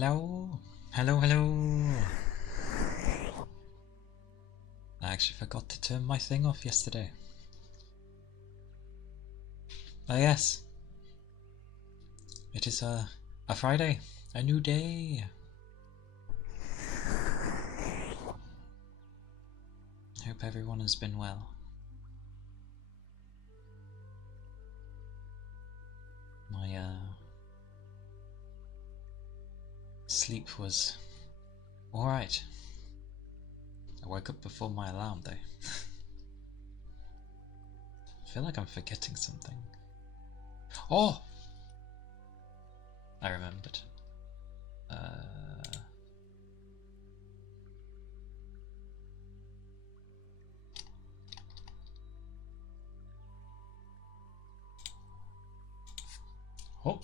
Hello? Hello, hello! I actually forgot to turn my thing off yesterday. Oh yes. It is a Friday. A new day. Hope everyone has been well. My sleep was alright. I woke up before my alarm though. I feel like I'm forgetting something. Oh! I remembered. Oh!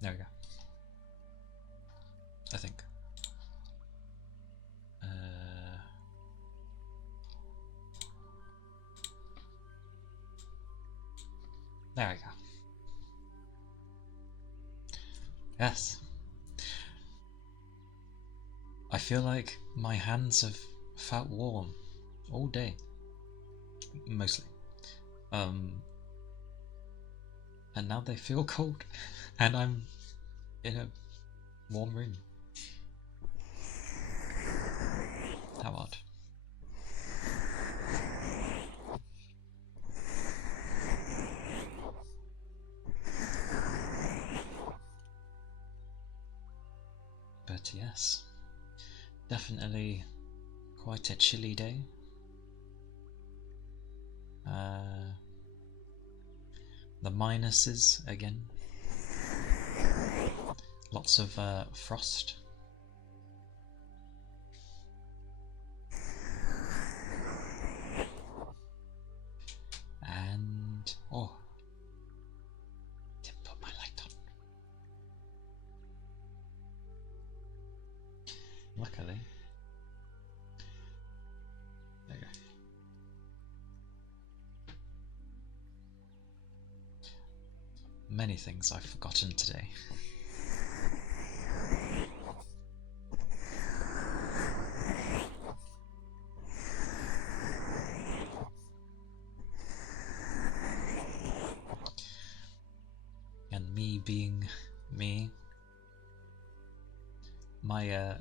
There we go. I think. There we go. Yes. I feel like my hands have felt warm all day. Mostly. And now they feel cold. And I'm in a warm room. How odd. But yes, definitely quite a chilly day. The minuses again. Lots of frost. And oh, didn't put my light on. Luckily. There you go. Many things I've forgotten today. And me being me, my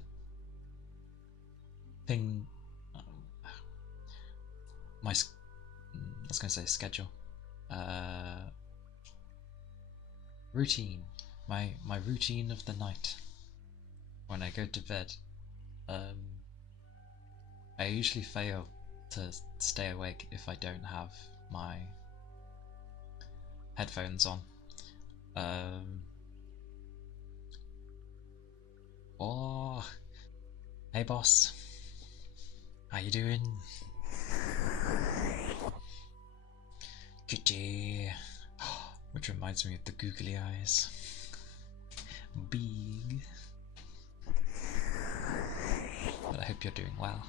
thing, my, I was going to say schedule, routine, my routine of the night when I go to bed. I usually fail to stay awake if I don't have my headphones on. Oh, hey boss, how you doing? Good day. Which reminds me of the googly eyes. Big. But I hope you're doing well.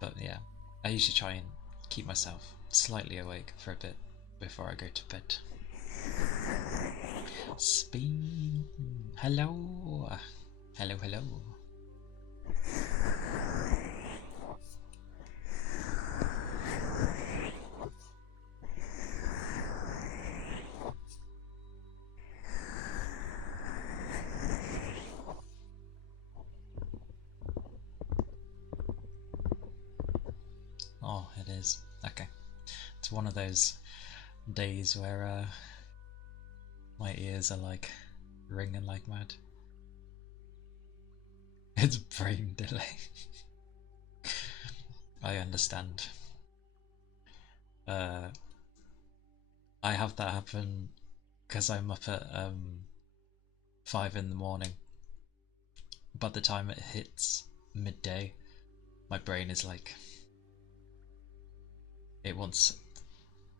But yeah, I usually try and keep myself slightly awake for a bit before I go to bed. Speed. Hello. Hello, hello. Oh, it is. Okay. It's one of those days where my ears are like ringing like mad. It's brain delay. I understand. I have that happen because I'm up at 5 in the morning. By the time it hits midday, my brain is like, it wants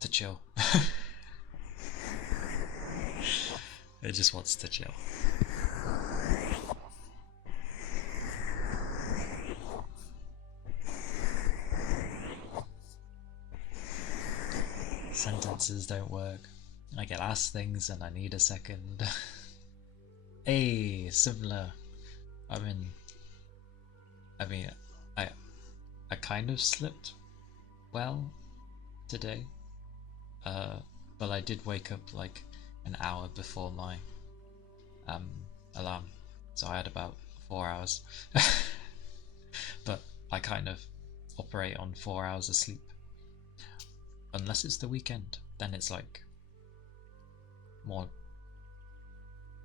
to chill. It just wants to chill. sentences don't work. I get asked things and I need a second. Hey, similar. I mean, I I kind of slept well today, but I did wake up like an hour before my alarm, so I had about 4 hours. But I kind of operate on 4 hours of sleep, unless it's the weekend. Then it's like more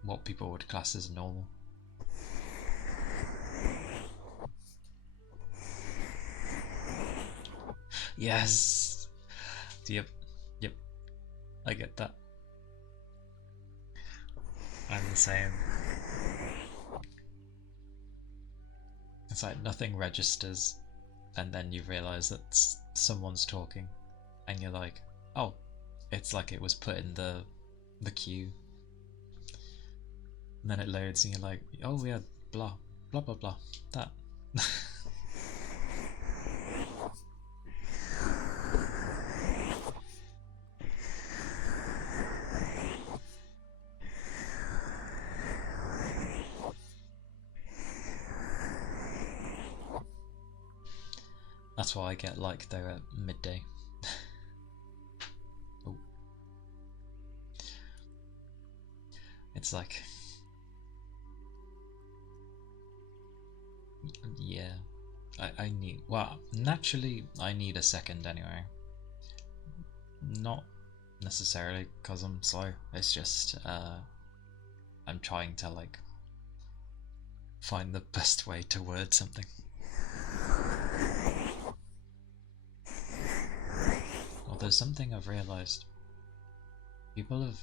what people would class as normal. Yes. Yep. Yep. I get that. I'm the same. It's like nothing registers, and then you realise that someone's talking, and you're like, oh, it's like it was put in the queue. And then it loads, and you're like, oh yeah, blah blah blah blah. That. That's why I get like though at midday. Oh. It's like, yeah, I need, well, naturally I need a second anyway. Not necessarily because I'm slow, it's just I'm trying to like find the best way to word something. Well, there's something I've realised. People have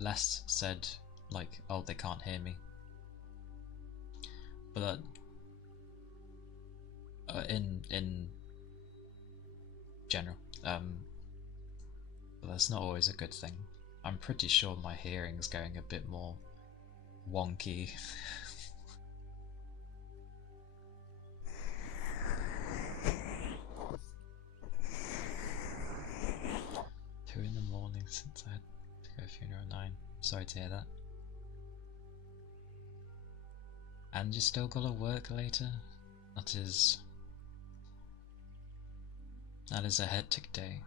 less said like, oh, they can't hear me, but in general, but that's not always a good thing. I'm pretty sure my hearing's going a bit more wonky. 2 in the morning since I had to go funeral at 9. Sorry to hear that. And you still gotta work later? That is a hectic day.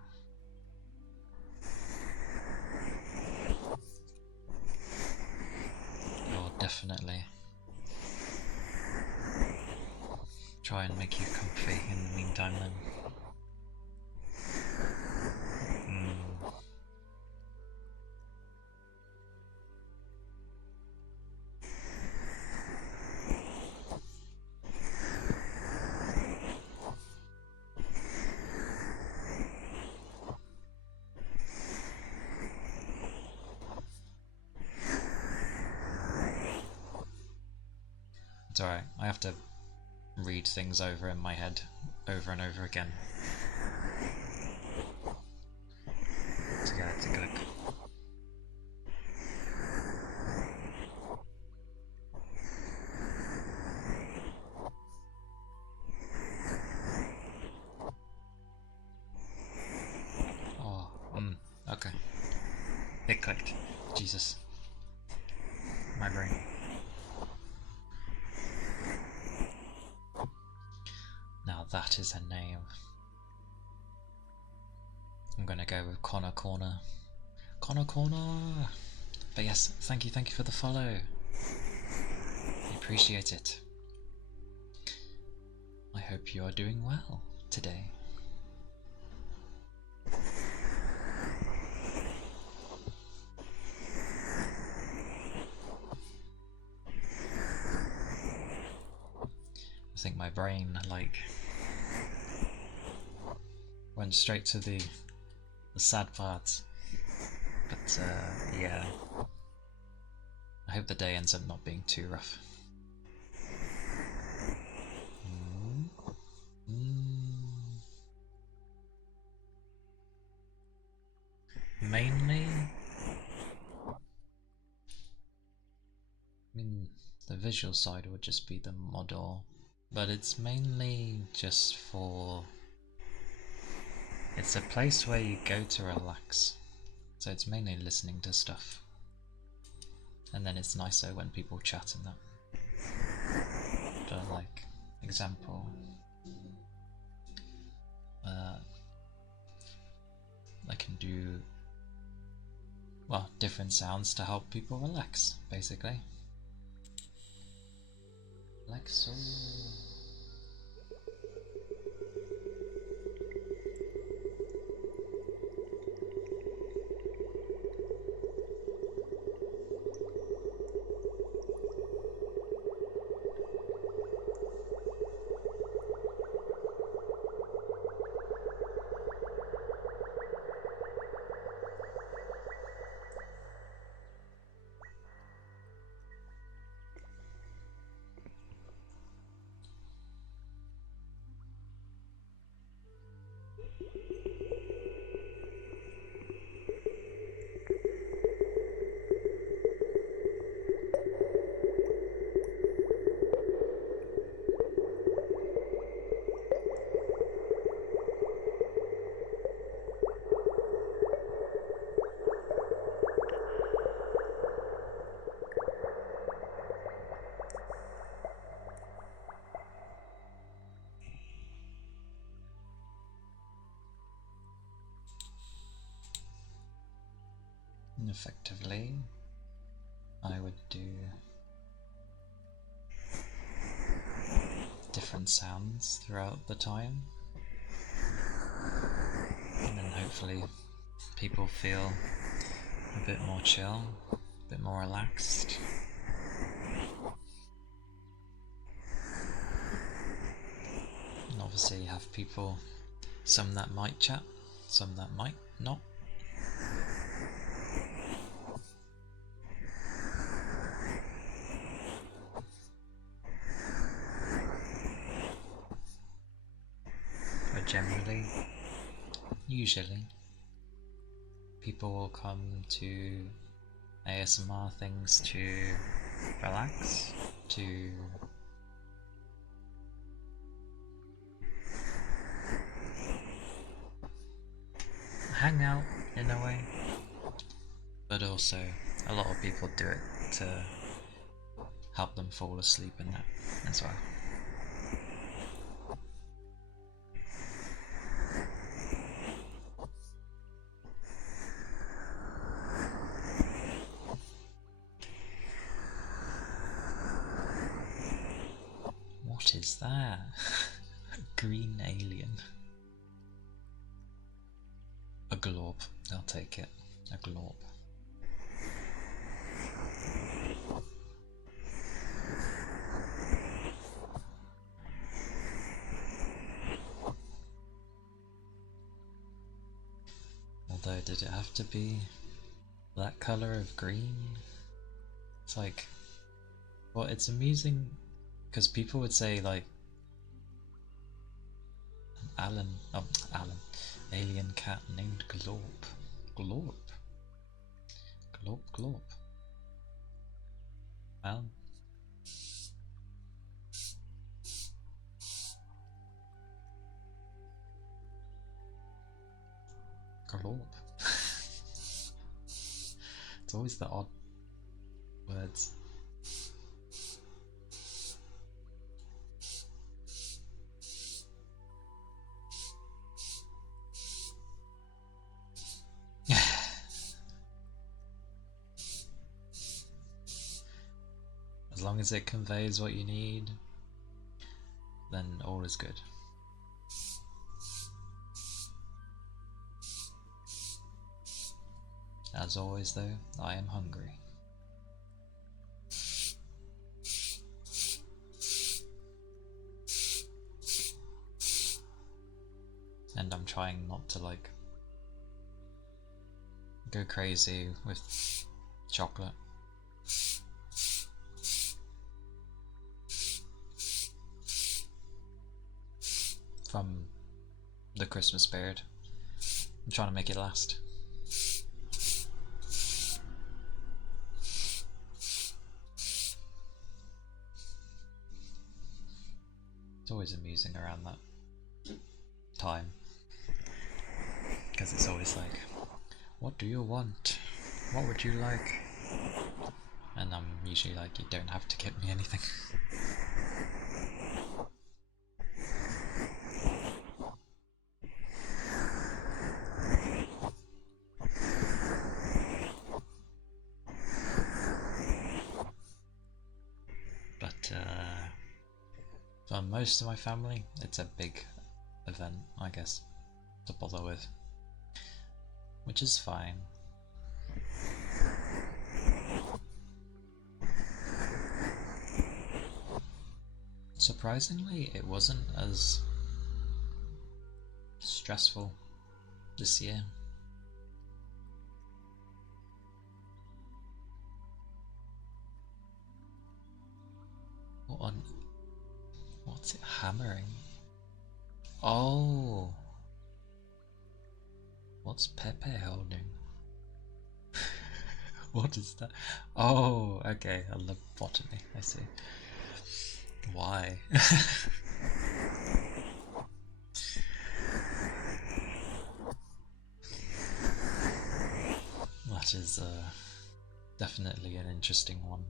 Oh, definitely. Try and make you comfy in the meantime then. It's alright, I have to read things over in my head over and over again to get it to click. Oh, okay. It clicked. Jesus. My brain. Now that is a name. I'm gonna go with Connor Corner. Connor Corner! But yes, thank you for the follow. I appreciate it. I hope you are doing well today. I think my brain like went straight to the sad parts, but yeah, I hope the day ends up not being too rough. Mainly, I mean, the visual side would just be the model, but it's mainly just for It's a place where you go to relax, so it's mainly listening to stuff. And then it's nicer when people chat and that. But like, example, I can do, well, different sounds to help people relax, basically. Relaxo. And effectively, I would do different sounds throughout the time, and then hopefully people feel a bit more chill, a bit more relaxed. And obviously you have people, some that might chat, some that might not. But generally, usually, people will come to ASMR things to relax, to hang out in a way, but also a lot of people do it to help them fall asleep in that as well. What is that? A green alien. A glob. I'll take it. A glob. Although, did it have to be that colour of green? It's like, well, it's amusing because people would say like Alan, alien cat named Glob. Glob. Glob, Glob. Well, Glob. It's always the odd words. As long as it conveys what you need, then all is good. As always though, I am hungry. And I'm trying not to like go crazy with chocolate. From the Christmas period. I'm trying to make it last. It's always amusing around that time. Because it's always like, what do you want? What would you like? And I'm usually like, you don't have to get me anything. But for most of my family, it's a big event, I guess, to bother with. Which is fine. Surprisingly, it wasn't as stressful this year. What's it hammering? Oh! What's Pepe holding? What is that? Oh, okay, a lobotomy, I see. Why? That is definitely an interesting one.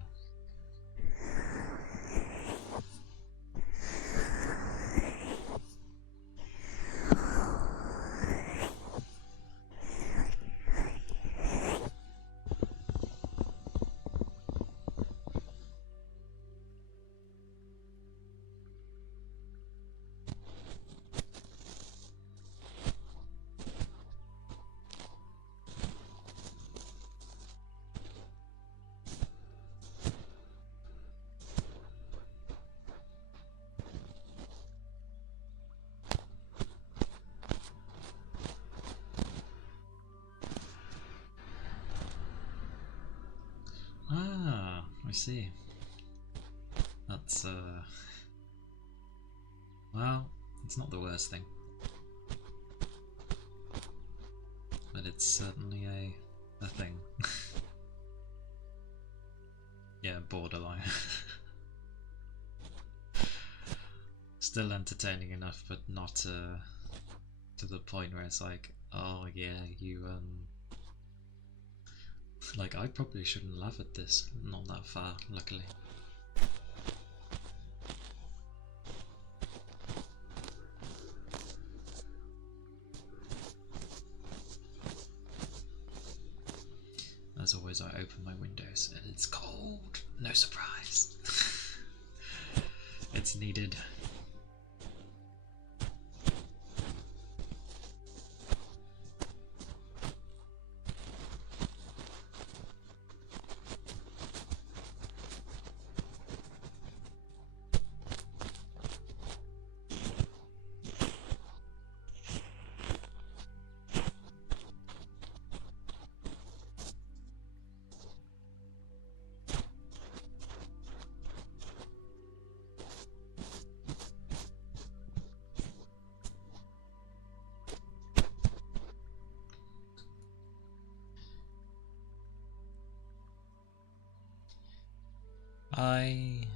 Ah, I see. That's well, it's not the worst thing, but it's certainly a thing. Yeah, borderline. Still entertaining enough, but not to the point where it's like, oh yeah, you like, I probably shouldn't laugh at this. Not that far, luckily. As always, I open my windows and it's cold. No surprise. It's needed. I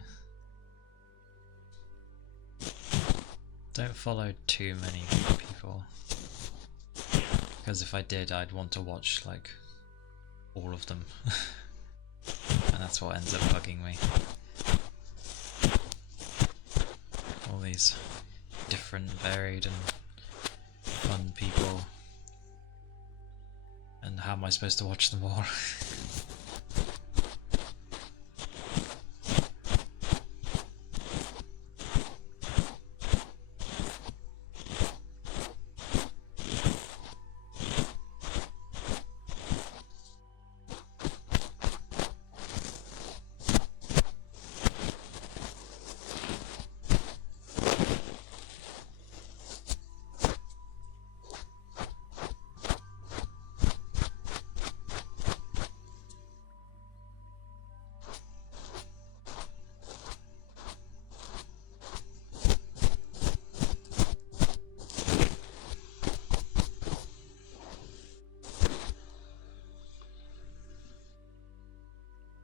don't follow too many people, because if I did, I'd want to watch like all of them, and that's what ends up bugging me. All these different, varied and fun people, and how am I supposed to watch them all?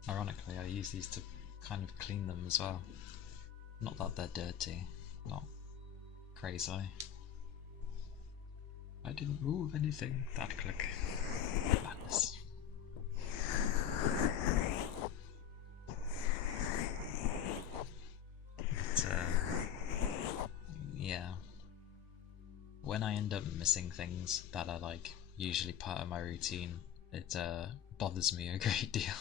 Ironically, I use these to kind of clean them as well. Not that they're dirty, not crazy. I didn't move anything. That click. Madness. But, yeah. When I end up missing things that are like usually part of my routine, it bothers me a great deal.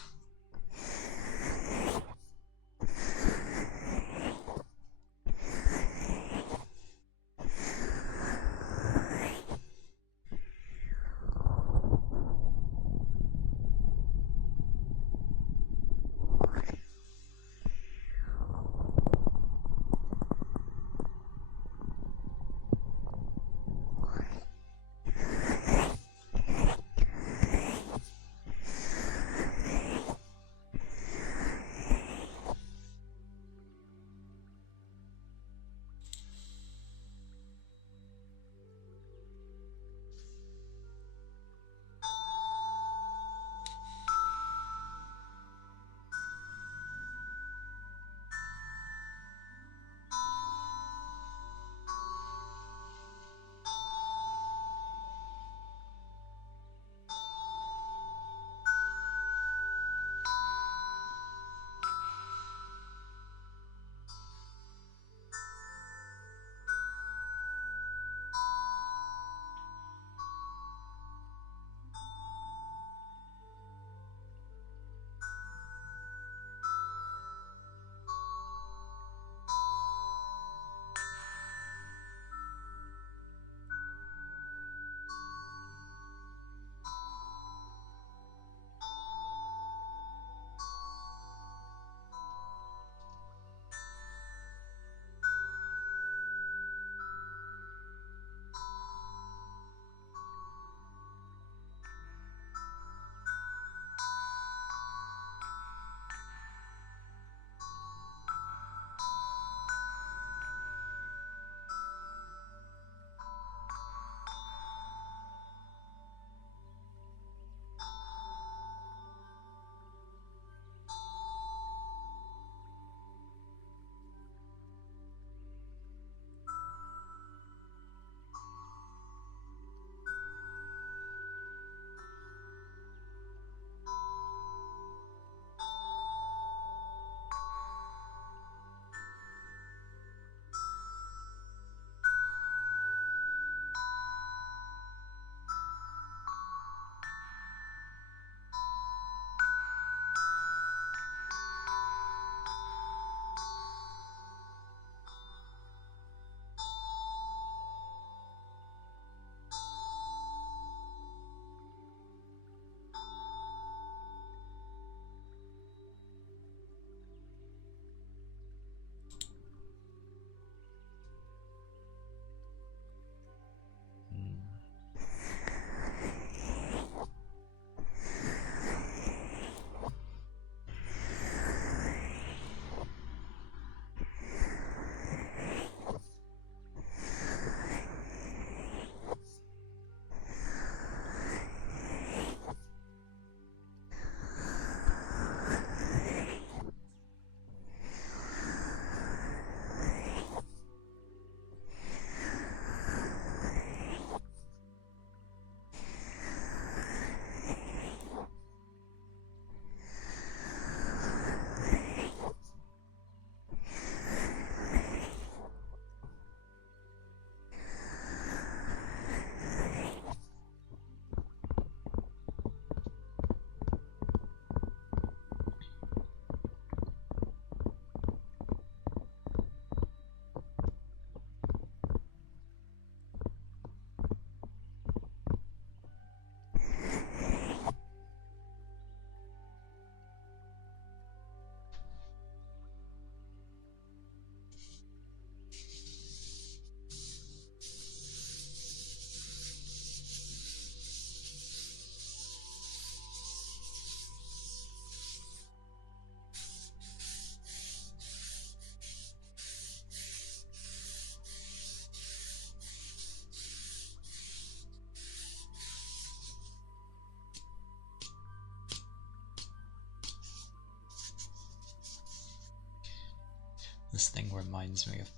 This thing reminds me of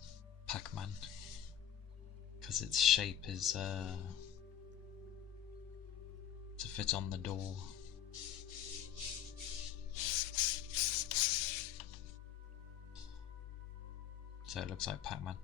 Pac-Man because its shape is fit on the door. So it looks like Pac-Man.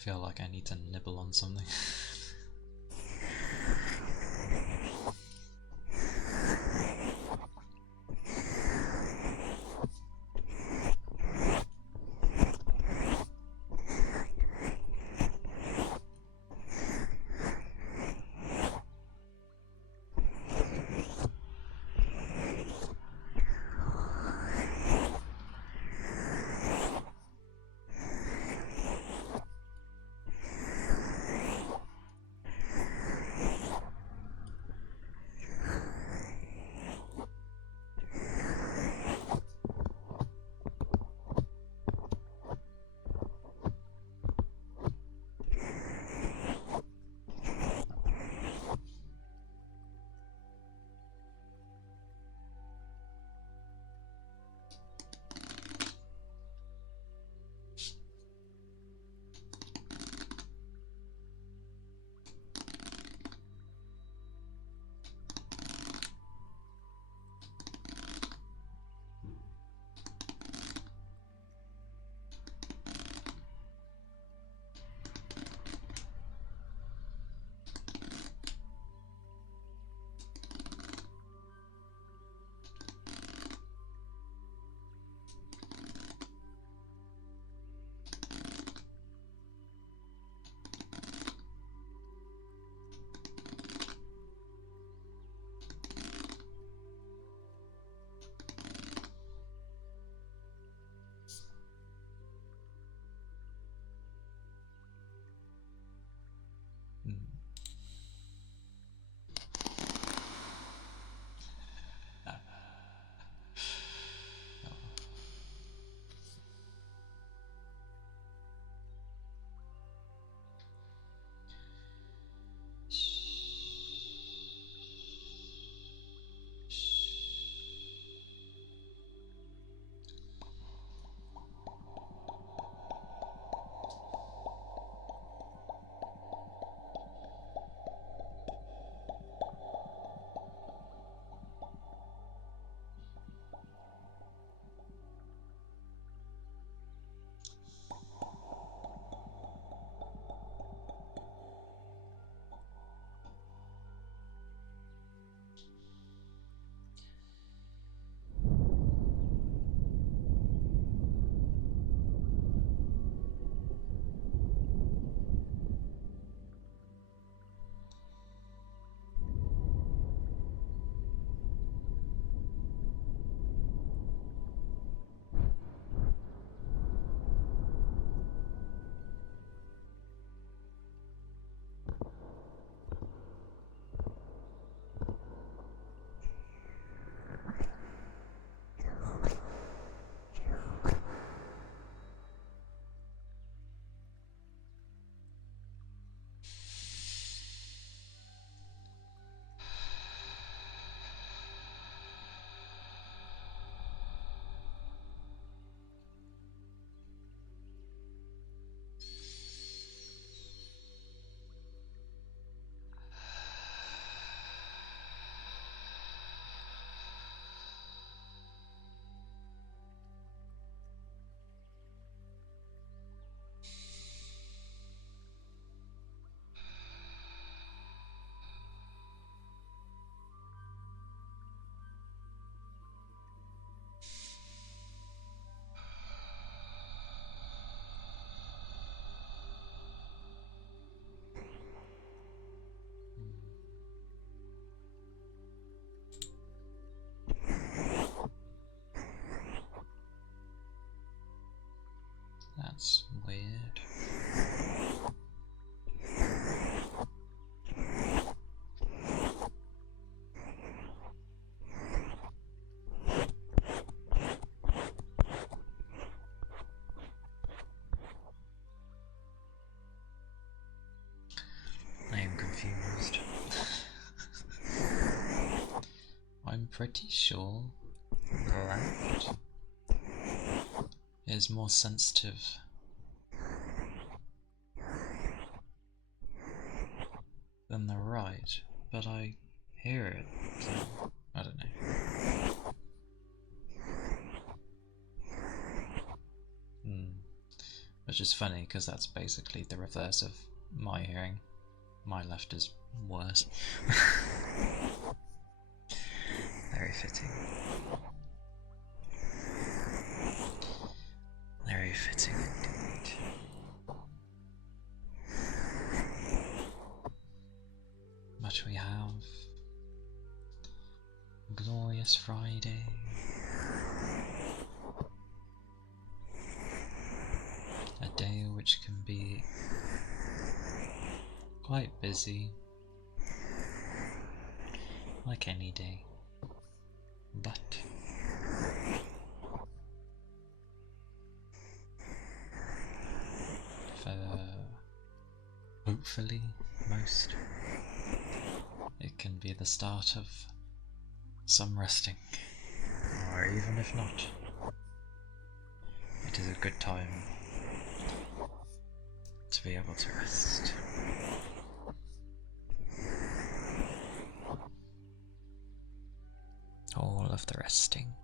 Feel like I need to nibble on something. That's weird. I am confused. I'm pretty sure the left is more sensitive than the right, but I hear it, so I don't know. Which is funny because that's basically the reverse of my hearing. My left is worse. Very fitting. Very fitting indeed. But we have a glorious Friday. A day which can be quite busy, like any day, but for hopefully most, it can be the start of some resting, or even if not, it is a good time to be able to rest. All of the resting,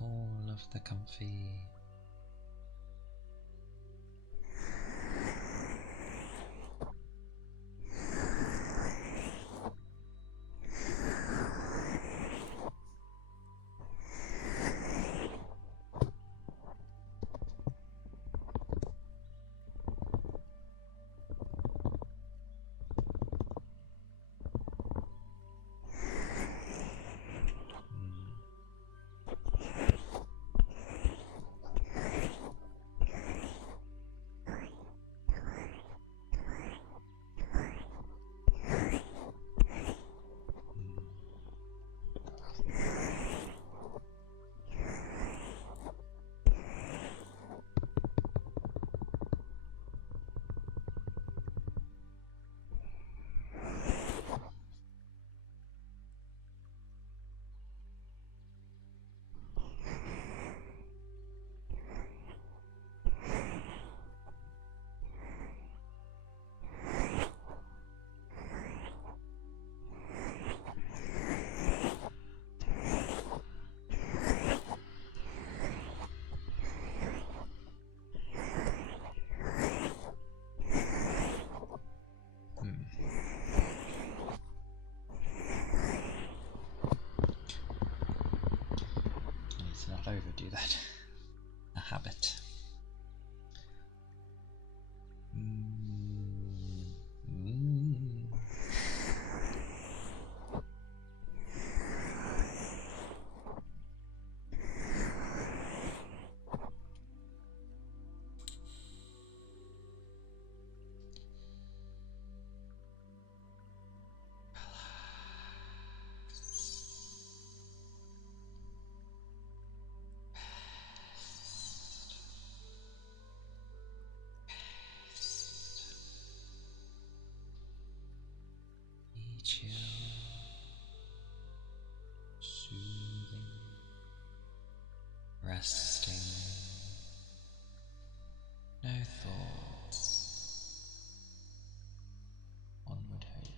all of the comfy, overdo that. A habit. Chill, soothing, resting, no thoughts, onward hope.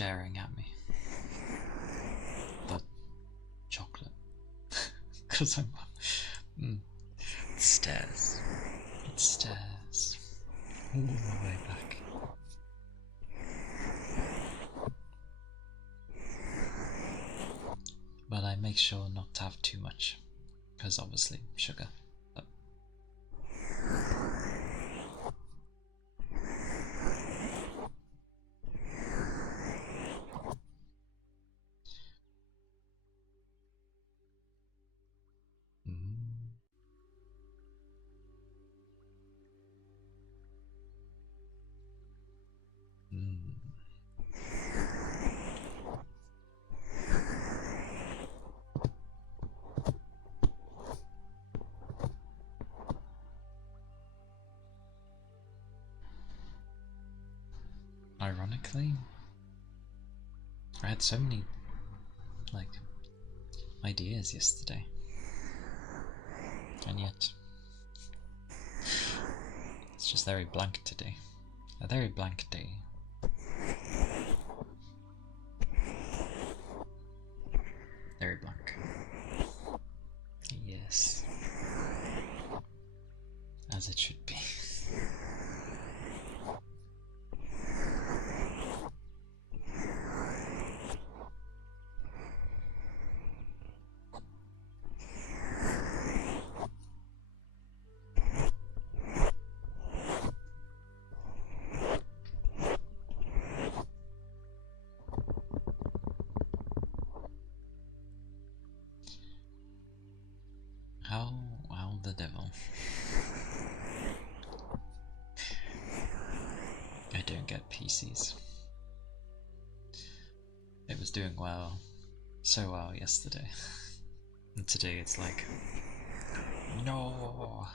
staring at me. The chocolate. Because I'm... It stares. It stares. All the way back. But I make sure not to have too much. Because obviously, sugar. But ironically, I had so many, like, ideas yesterday. And yet, it's just very blank today. A very blank day. Very blank. Yes. As it should be. How the devil. I don't get PCs. It was doing well, so well yesterday. And today it's like, no!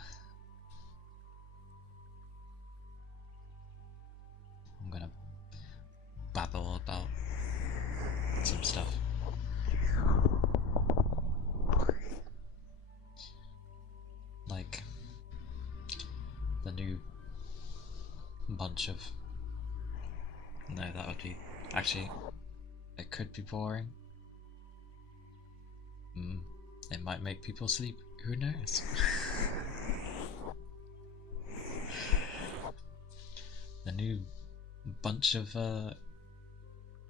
I'm gonna babble about some stuff. Like the new bunch of... No, that would be... Actually, it could be boring. It might make people sleep. Who knows? The new bunch of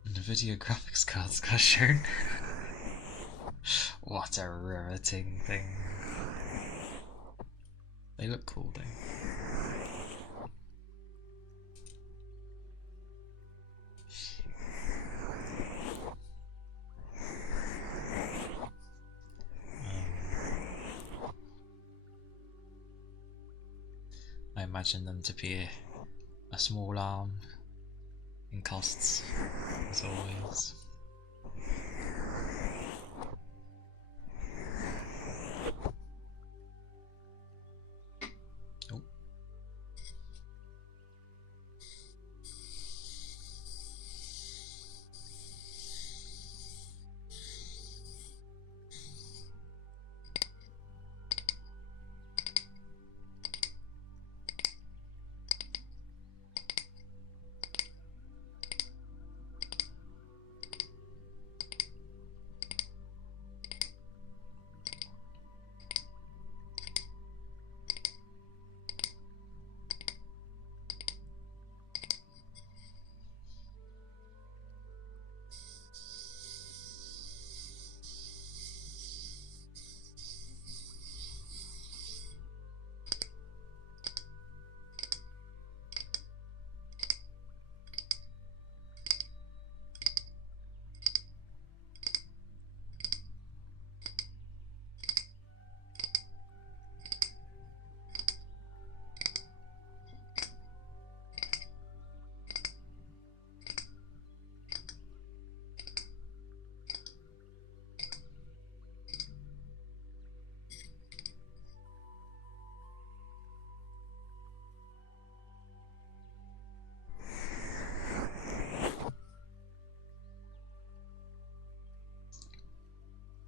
NVIDIA graphics cards got shown. What a riveting thing. They look cool though. I imagine them to be a small arm in costs, as always. Oh.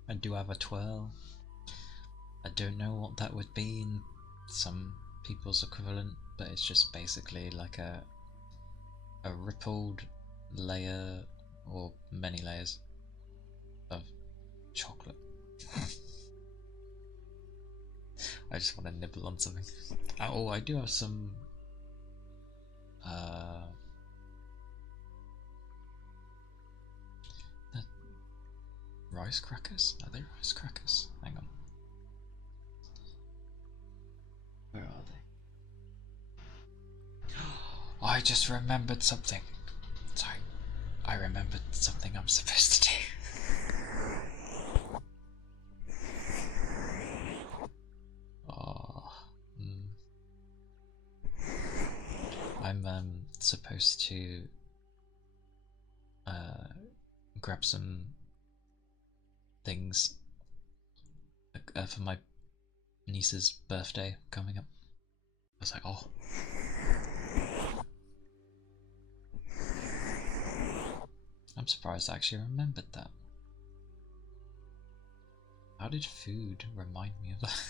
I do have a twirl. I don't know what that would be in some people's equivalent, but it's just basically like a rippled layer or many layers of chocolate. I just want to nibble on something. Oh, I do have some rice crackers? Are they rice crackers? Hang on. Where are they? I just remembered something. Sorry. I remembered something I'm supposed to do. I'm supposed to grab some things for my niece's birthday coming up. I was like, oh. I'm surprised I actually remembered that. How did food remind me of that?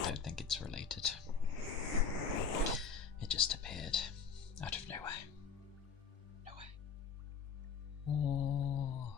I don't think it's related. It just appeared out of nowhere. Oh.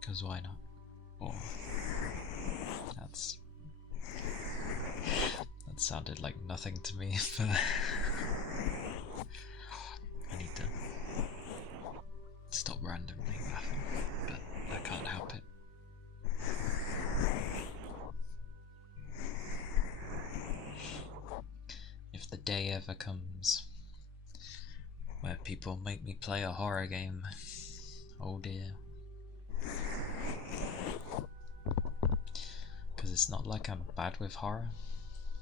Because why not? Oh, that sounded like nothing to me, but I need to stop randomly laughing, but I can't help it. If the day ever comes where people make me play a horror game, oh dear. Because it's not like I'm bad with horror,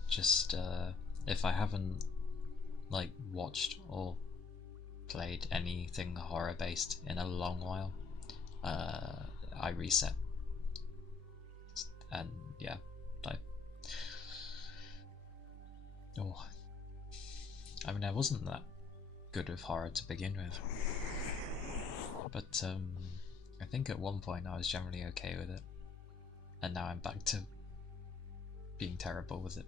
just if I haven't like watched or played anything horror based in a long while, I reset. And yeah, I mean, I wasn't that good with horror to begin with, but I think at one point I was generally okay with it, and now I'm back to being terrible with it.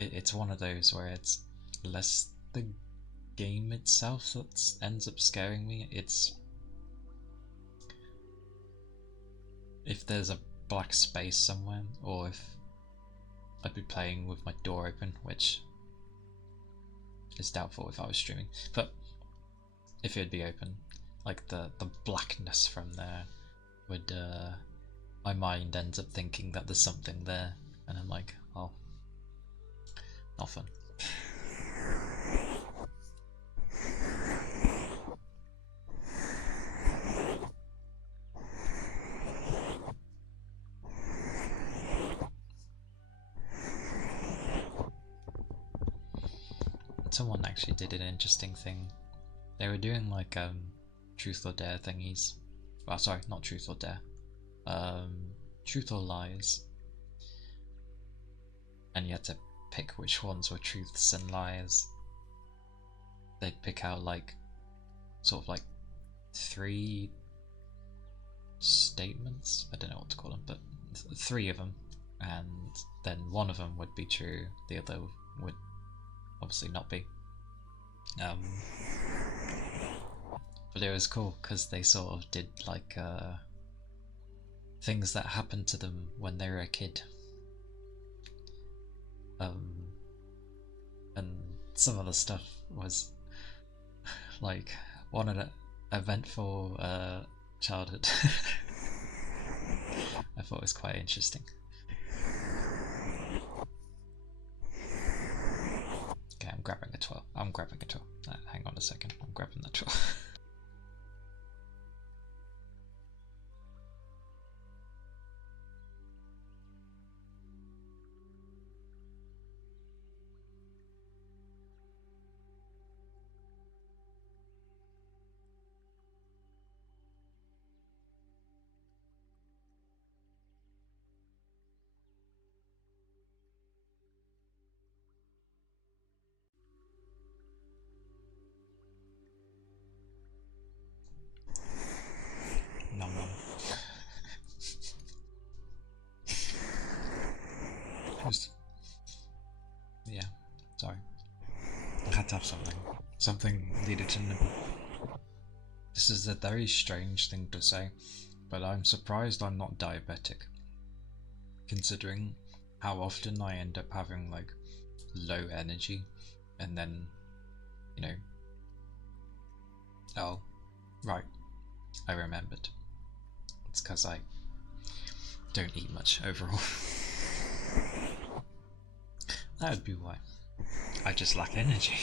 It's one of those where it's less the game itself that ends up scaring me, it's if there's a black space somewhere, or if I'd be playing with my door open, which is doubtful if I was streaming, but if it'd be open, like the blackness from there would my mind ends up thinking that there's something there, and I'm like, oh, not fun. Someone actually did an interesting thing. They were doing like truth or dare thingies. Well, sorry, not truth or dare. Truth or lies. And you had to pick which ones were truths and lies. They'd pick out like sort of like 3 statements. I don't know what to call them, but 3 of them, and then one of them would be true, the other would obviously not be. But it was cool because they sort of did like things that happened to them when they were a kid. And some of the stuff was like one of the eventful childhood. I thought it was quite interesting. Okay, I'm grabbing a 12. Hang on a second, I'm grabbing the 12. Nom nom. Yeah, sorry. I had to have something. Something needed to nibble. This is a very strange thing to say, but I'm surprised I'm not diabetic, considering how often I end up having like low energy, and then, you know, oh, right, I remembered. It's because I don't eat much overall. That would be why. I just lack energy.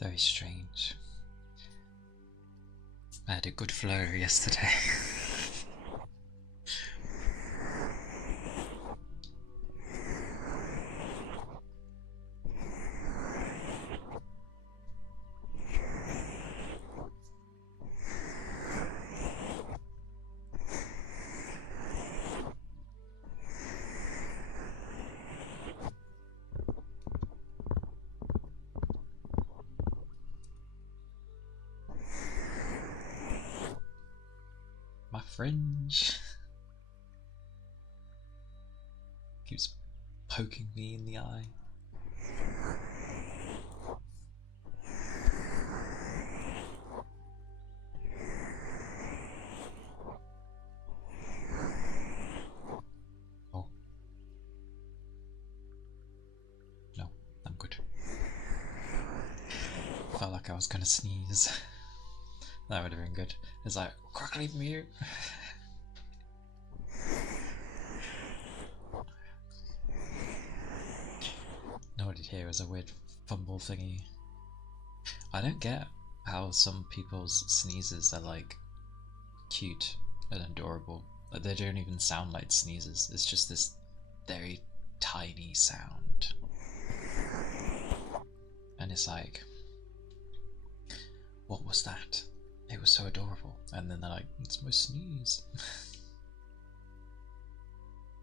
Very strange. I had a good flow yesterday. My fringe keeps poking me in the eye. like I was gonna sneeze. That would have been good. It's like, quickly mute. No, what I did hear was a weird fumble thingy. I don't get how some people's sneezes are like cute and adorable. Like, they don't even sound like sneezes. It's just this very tiny sound. And it's like, what was that? It was so adorable. And then they're like, it's my sneeze.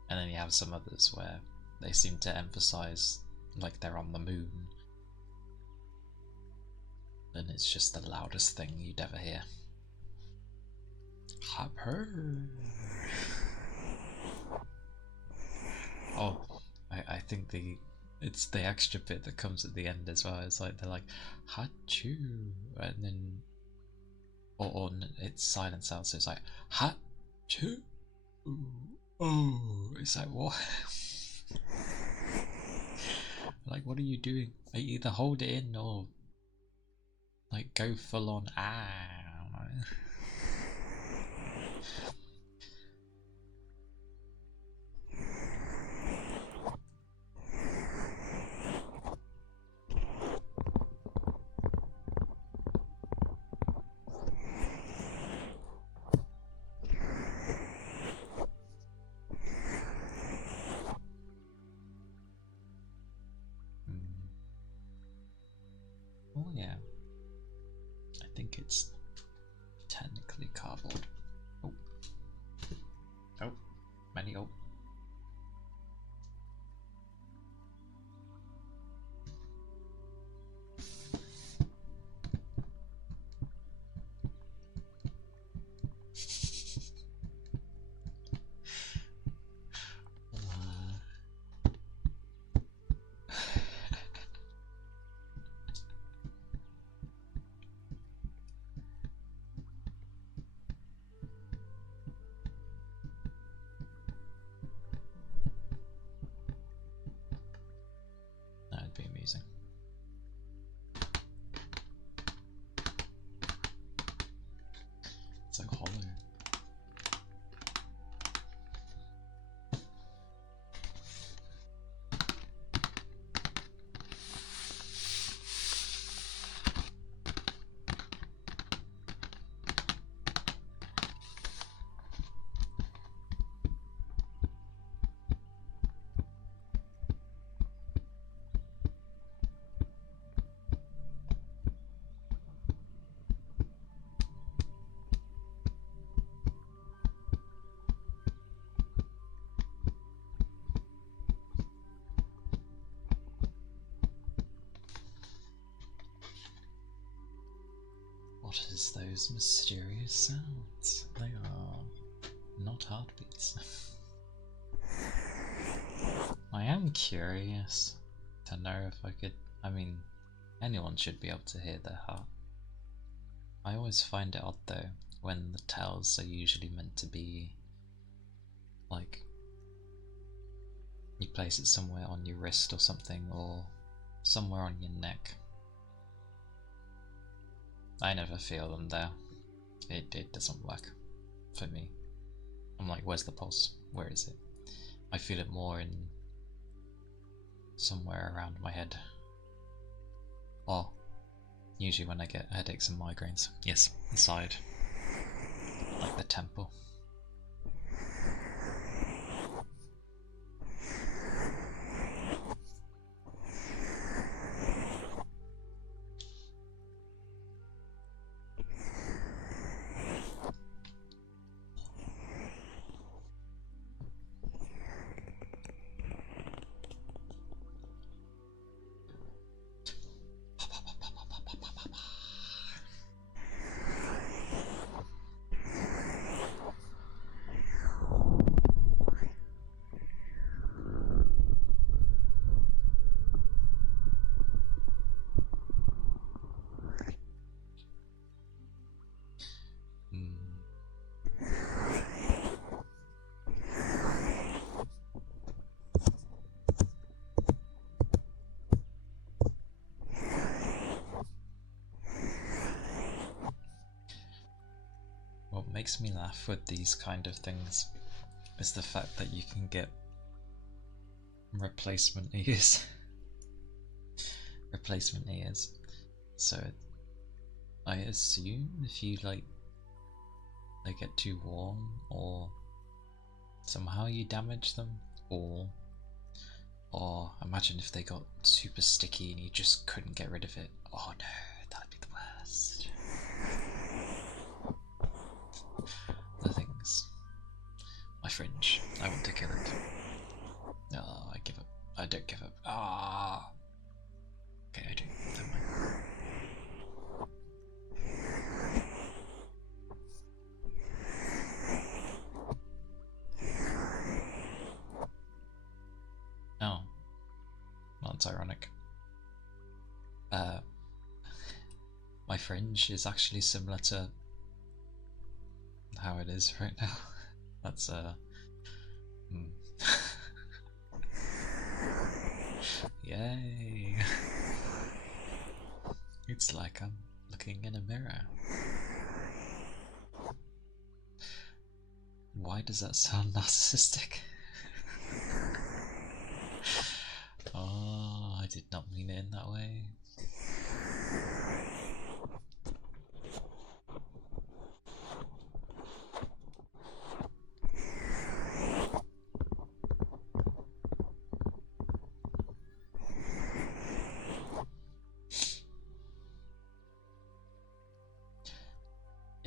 And then you have some others where they seem to emphasize like they're on the moon. And it's just the loudest thing you'd ever hear. Oh, I think it's the extra bit that comes at the end as well. It's like they're like Hachu, and then or it's silence out, so it's like Hachu. Oh, it's like what? Like, what are you doing? Like, either hold it in or like go full on Oh yeah, I think it's technically cardboard. Oh, oh, many oh. That'd be amusing. It's like hollow. What is those mysterious sounds? They are not heartbeats. I am curious to know if I could. I mean, anyone should be able to hear their heart. I always find it odd though when the tells are usually meant to be like you place it somewhere on your wrist or something, or somewhere on your neck. I never feel them there. It doesn't work for me. I'm like, where's the pulse? Where is it? I feel it more in somewhere around my head. Or usually when I get headaches and migraines. Yes, the side. Like the temple. makes me laugh with these kind of things is the fact that you can get replacement ears. Replacement ears. So I assume if you like they get too warm or somehow you damage them, or imagine if they got super sticky and you just couldn't get rid of it. Oh no, that'd be the worst. The things. My fringe. I want to kill it. No, I give up. I don't give up. Ah. Okay, I do. Never mind. Oh. Well, that's ironic. My fringe is actually similar to how it is right now. That's Yay! It's like I'm looking in a mirror. Why does that sound narcissistic? Oh, I did not mean it in that way.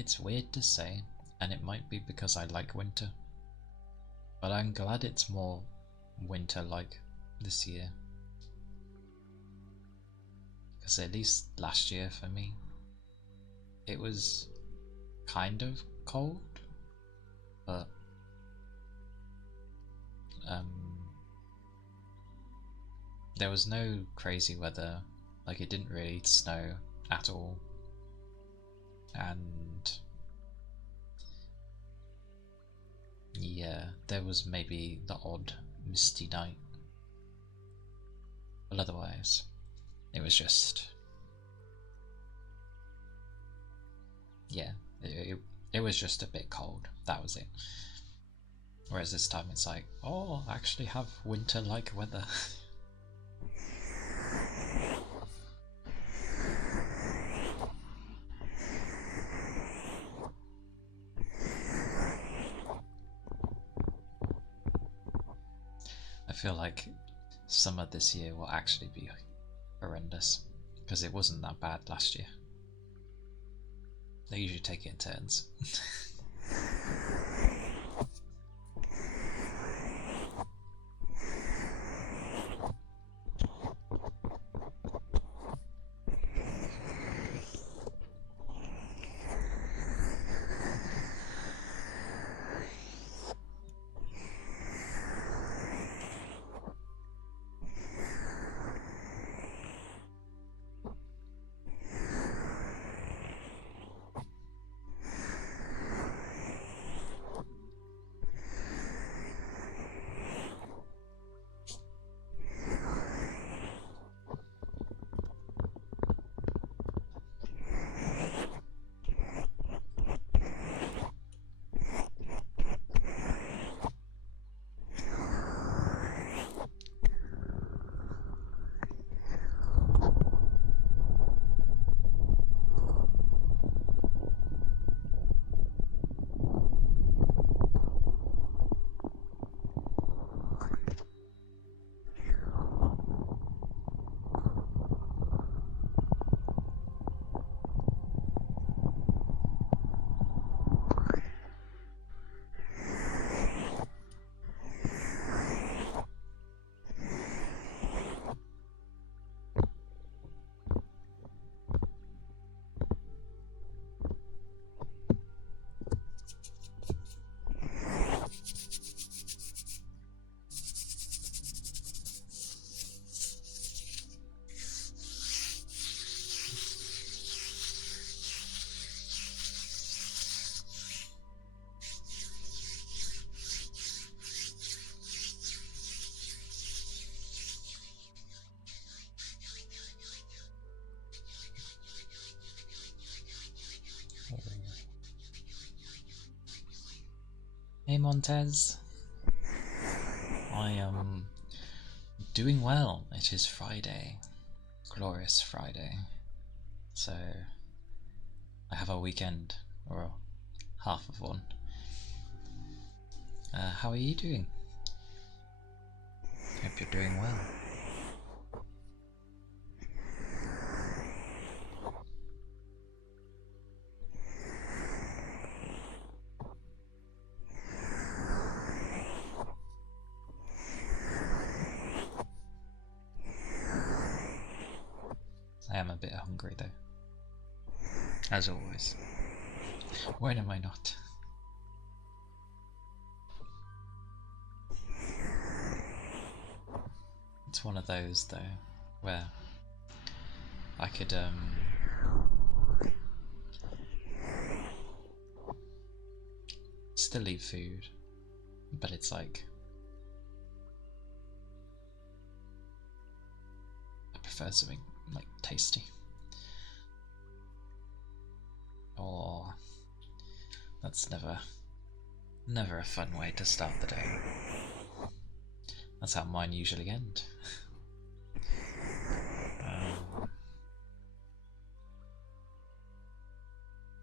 It's weird to say, and it might be because I like winter, but I'm glad it's more winter-like this year. Because at least last year for me, it was kind of cold, but there was no crazy weather, like it didn't really snow at all, and yeah, there was maybe the odd misty night, but otherwise it was just, yeah, it was just a bit cold, that was it. Whereas this time it's like, oh, I actually have winter-like weather. I feel like summer this year will actually be horrendous, because it wasn't that bad last year. They usually take it in turns. Hey Montez. I am doing well. It is Friday. Glorious Friday. So I have a weekend, or half of one. How are you doing? Hope you're doing well. I am a bit hungry though. As always. When am I not? It's one of those though, where I could still eat food, but it's like I prefer something like tasty. Or that's never a fun way to start the day. That's how mine usually end.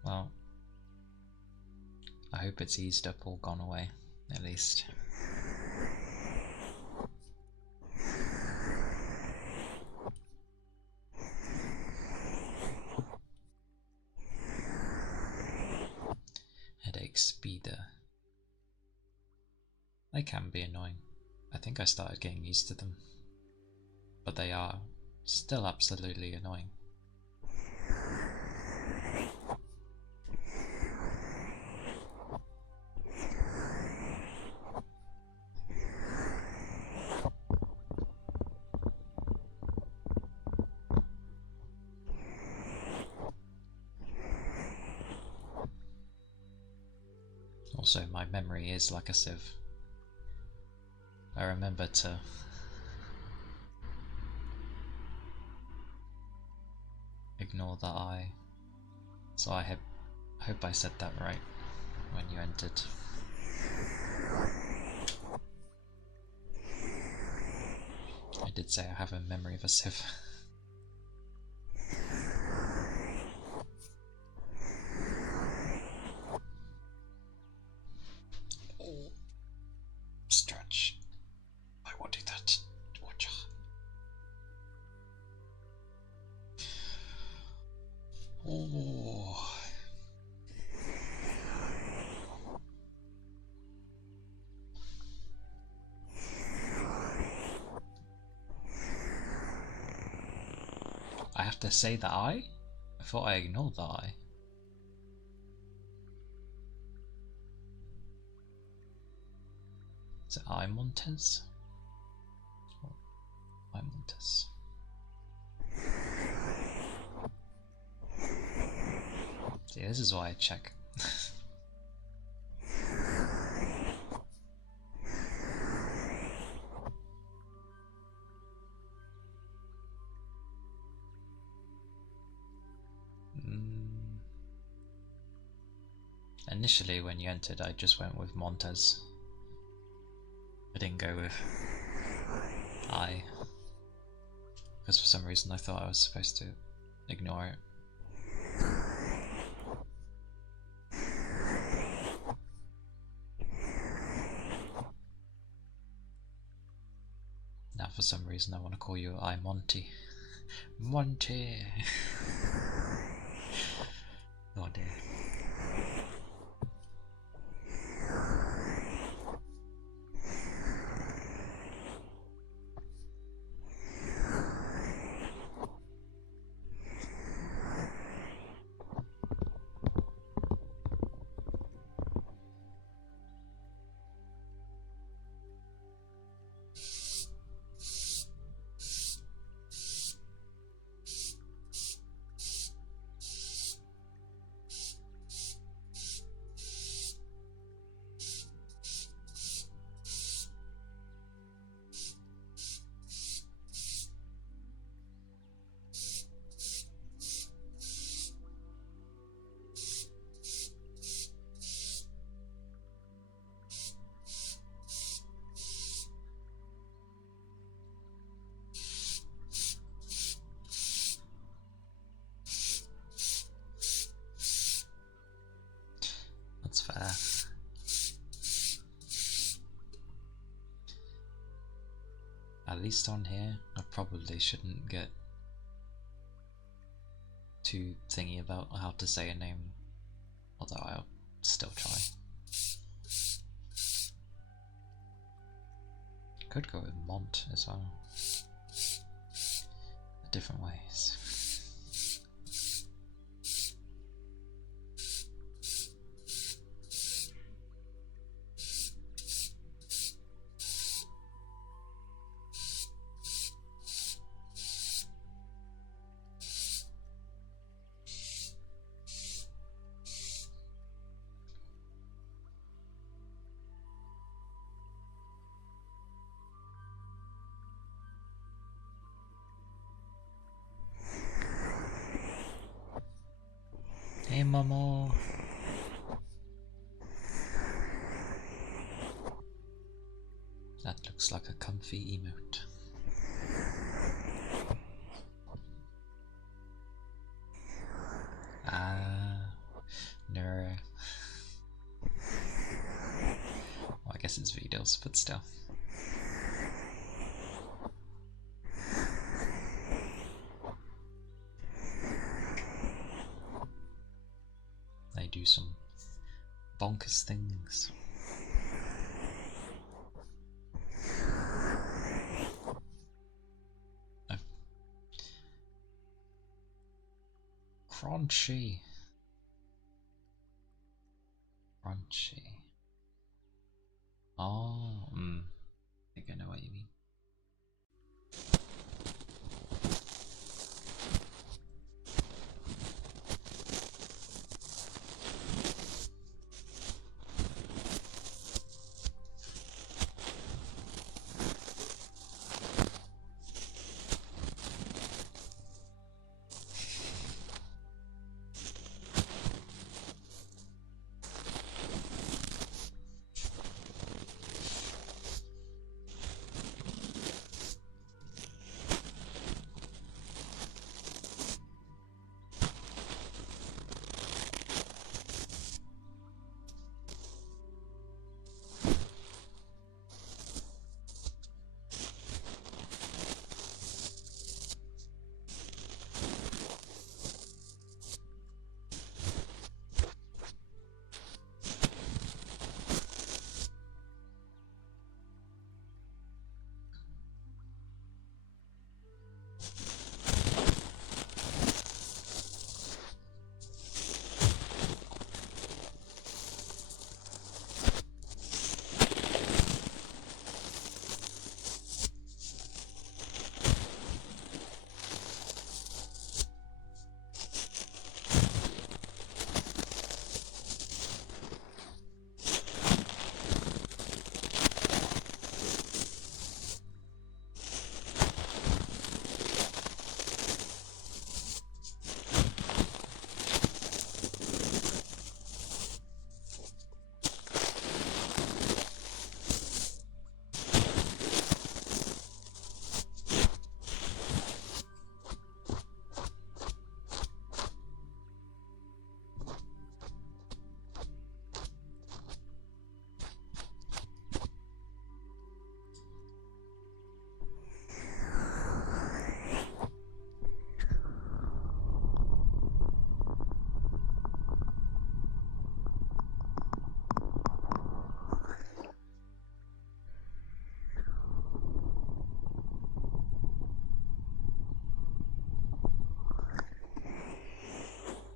Well, I hope it's eased up or gone away, at least. Headaches, speeder. They can be annoying. I think I started getting used to them. But they are still absolutely annoying. Also, my memory is like a sieve. I remember to ignore the I. So I hope I said that right when you entered. I did say I have a memory of a sieve. Oh, stretch. I will do that. Watch. Oh. I have to say the I? I thought I ignored the I. Is it I Montes? Or I Montes? See, this is why I check. Initially, when you entered, I just went with Montes. I didn't go with I, because for some reason I thought I was supposed to ignore it. Now for some reason I want to call you I Monty. Monty! Oh dear. At least on here, I probably shouldn't get too thingy about how to say a name, although I'll still try. Could go with Mont as well. Different ways. Hey Momo! That looks like a comfy emote. No. Well, I guess it's Vidals, but still. They do some bonkers things. Oh. Crunchy. Crunchy. Oh, I think I know what you mean.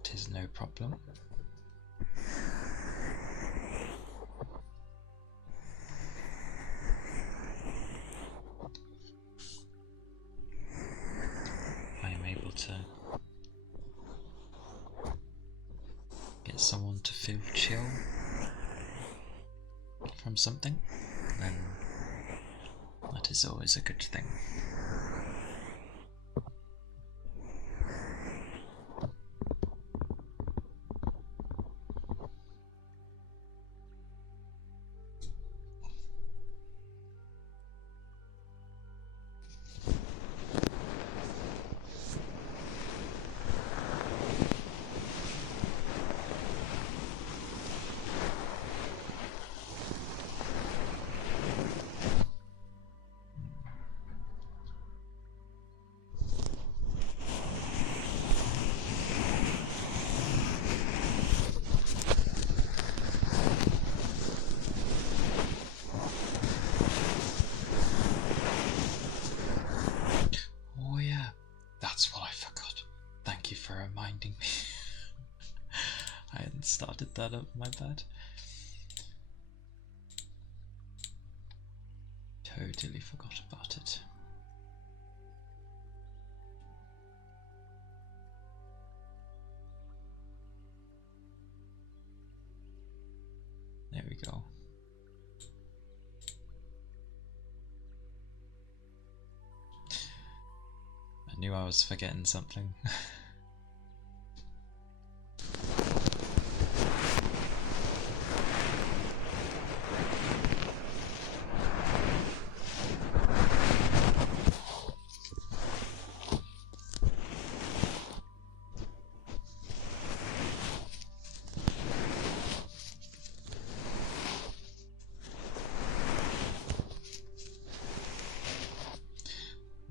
Tis no problem. I am able to get someone to feel chill from something, then that is always a good thing. for reminding me. I hadn't started that up, my bad. Totally forgot about it. There we go. I knew I was forgetting something.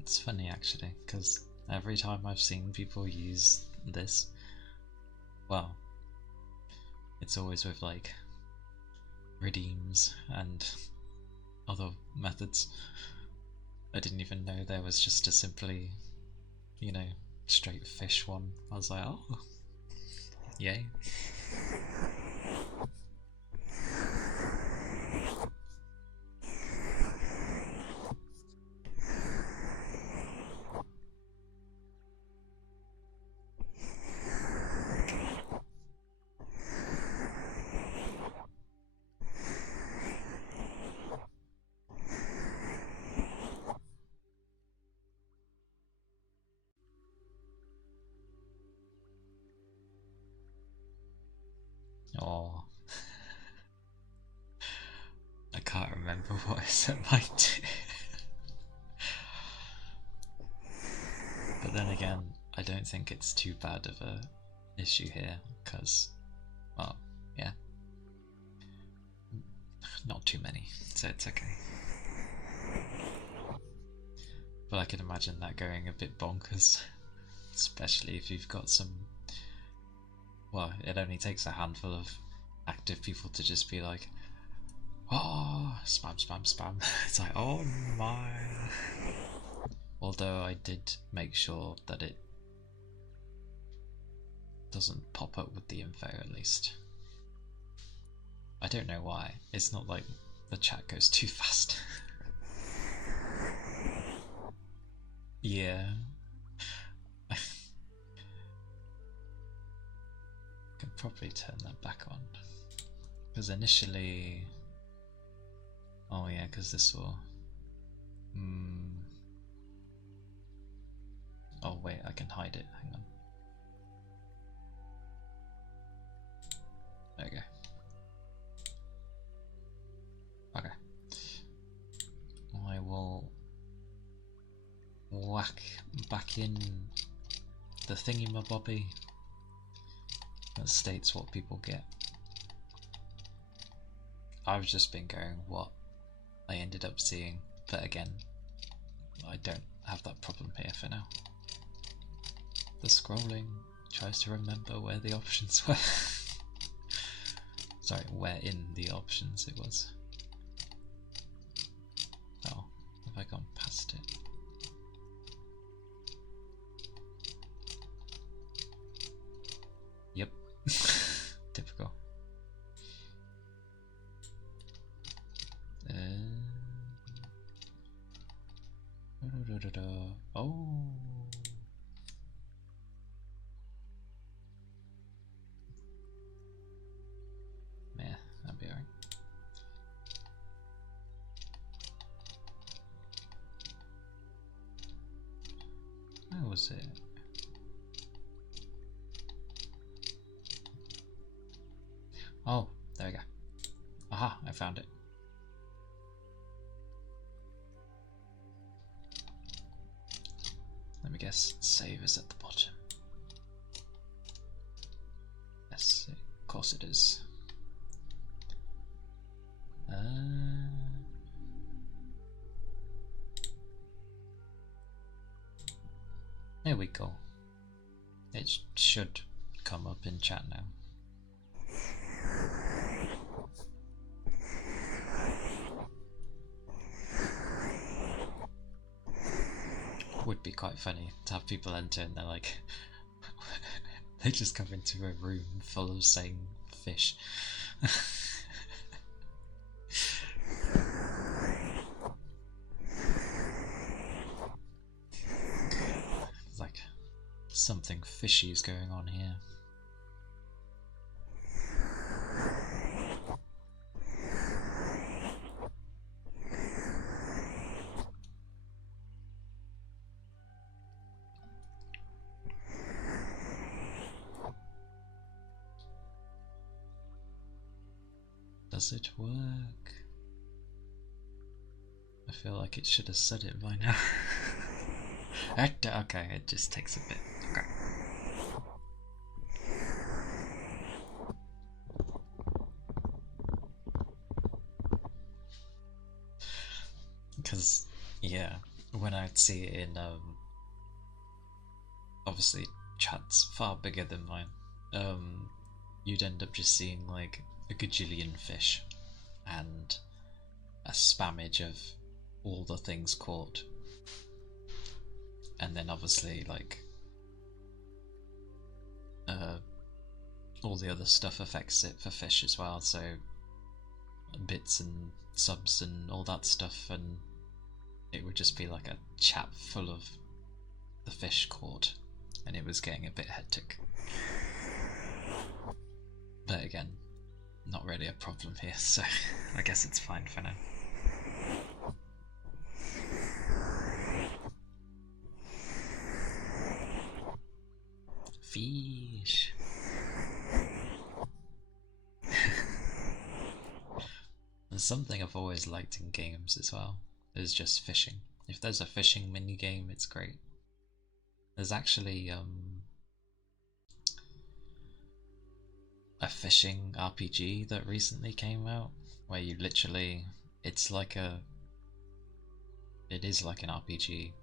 It's funny actually, because every time I've seen people use this, well, it's always with like redeems and other methods. I didn't even know there was just a simply, you know, straight fish one. I was like, oh, yay. Oh, I can't remember what I set mine to. But then again, I don't think it's too bad of a issue here, because, well, yeah, not too many, so it's okay. But I can imagine that going a bit bonkers, especially if you've got some, well, it only takes a handful of active people to just be like, oh, spam, spam, spam. It's like, oh my. Although I did make sure that it doesn't pop up with the info at least. I don't know why. It's not like the chat goes too fast. Yeah. Could probably turn that back on. Because initially... Oh yeah, because this will... Oh wait, I can hide it. Hang on. There we go. Okay. I will whack back in the thingy-mabobby that states what people get. I've just been going what I ended up seeing, but again, I don't have that problem here for now. The scrolling tries to remember where the options were. Sorry, where in the options it was. Oh, have I gone past it? Yep. Typical. Oh. Yeah, that'll be alright. Where was it? Oh, there we go. Aha, I found it. Let me guess, save is at the bottom. Yes, of course it is. There we go. It should come up in chat now. Would be quite funny to have people enter and they're like, They just come into a room full of same fish. It's like something fishy is going on here. Does it work? I feel like it should have said it by now. Okay, it just takes a bit. Okay. Because, yeah, when I'd see it in, obviously chat's far bigger than mine, you'd end up just seeing like a gajillion fish and a spammage of all the things caught, and then obviously like all the other stuff affects it for fish as well, so bits and subs and all that stuff, and it would just be like a chat full of the fish caught, and it was getting a bit hectic. But again, not really a problem here, so I guess it's fine for now. Fish. There's something I've always liked in games as well, is just fishing. If there's a fishing mini game, it's great. There's actually a fishing RPG that recently came out where you literally, it is like an RPG,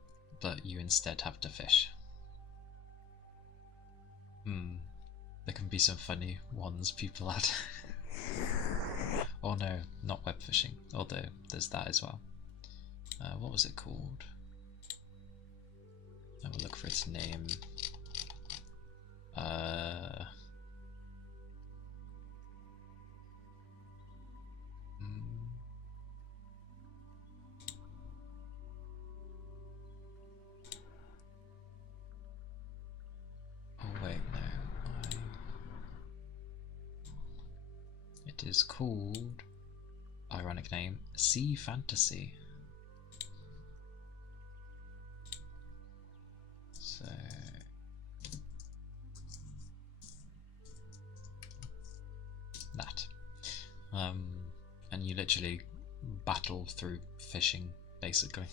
but you instead have to fish. There can be some funny ones people add. Oh no, not web fishing, although there's that as well. What was it called? I will look for its name. Oh wait, no. It is called, ironic name, Sea Fantasy. So that. And you literally battle through fishing, basically.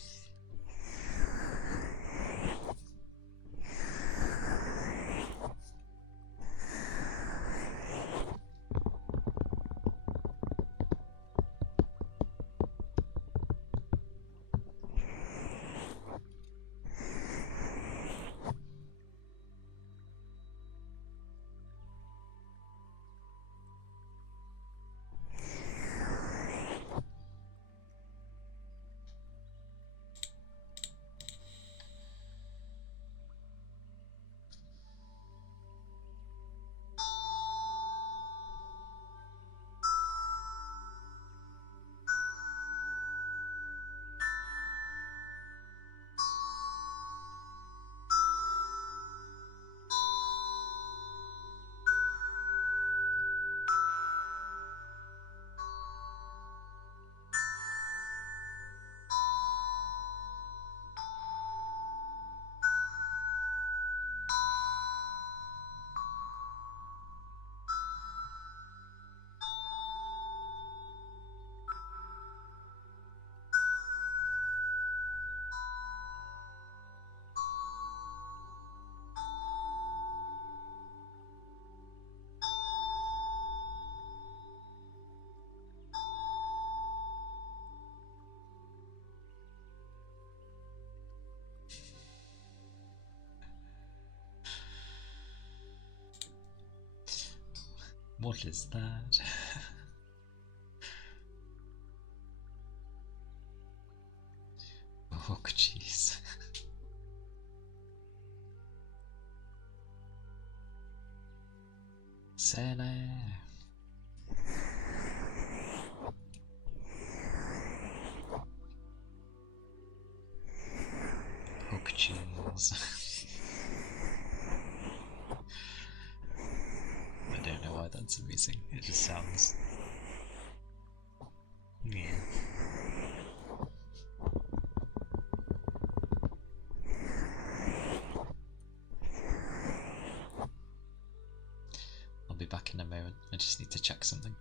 What is that? Oh, jeez. Sailor. Hook cheese. I don't know why that's amusing. It just sounds... yeah. I'll be back in a moment. I just need to check something.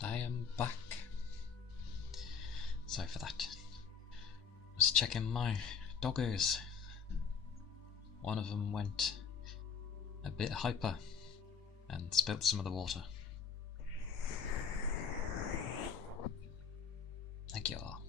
I am back. Sorry for that. I was checking my doggos. One of them went a bit hyper and spilt some of the water. Thank you all.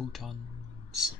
Louboutins.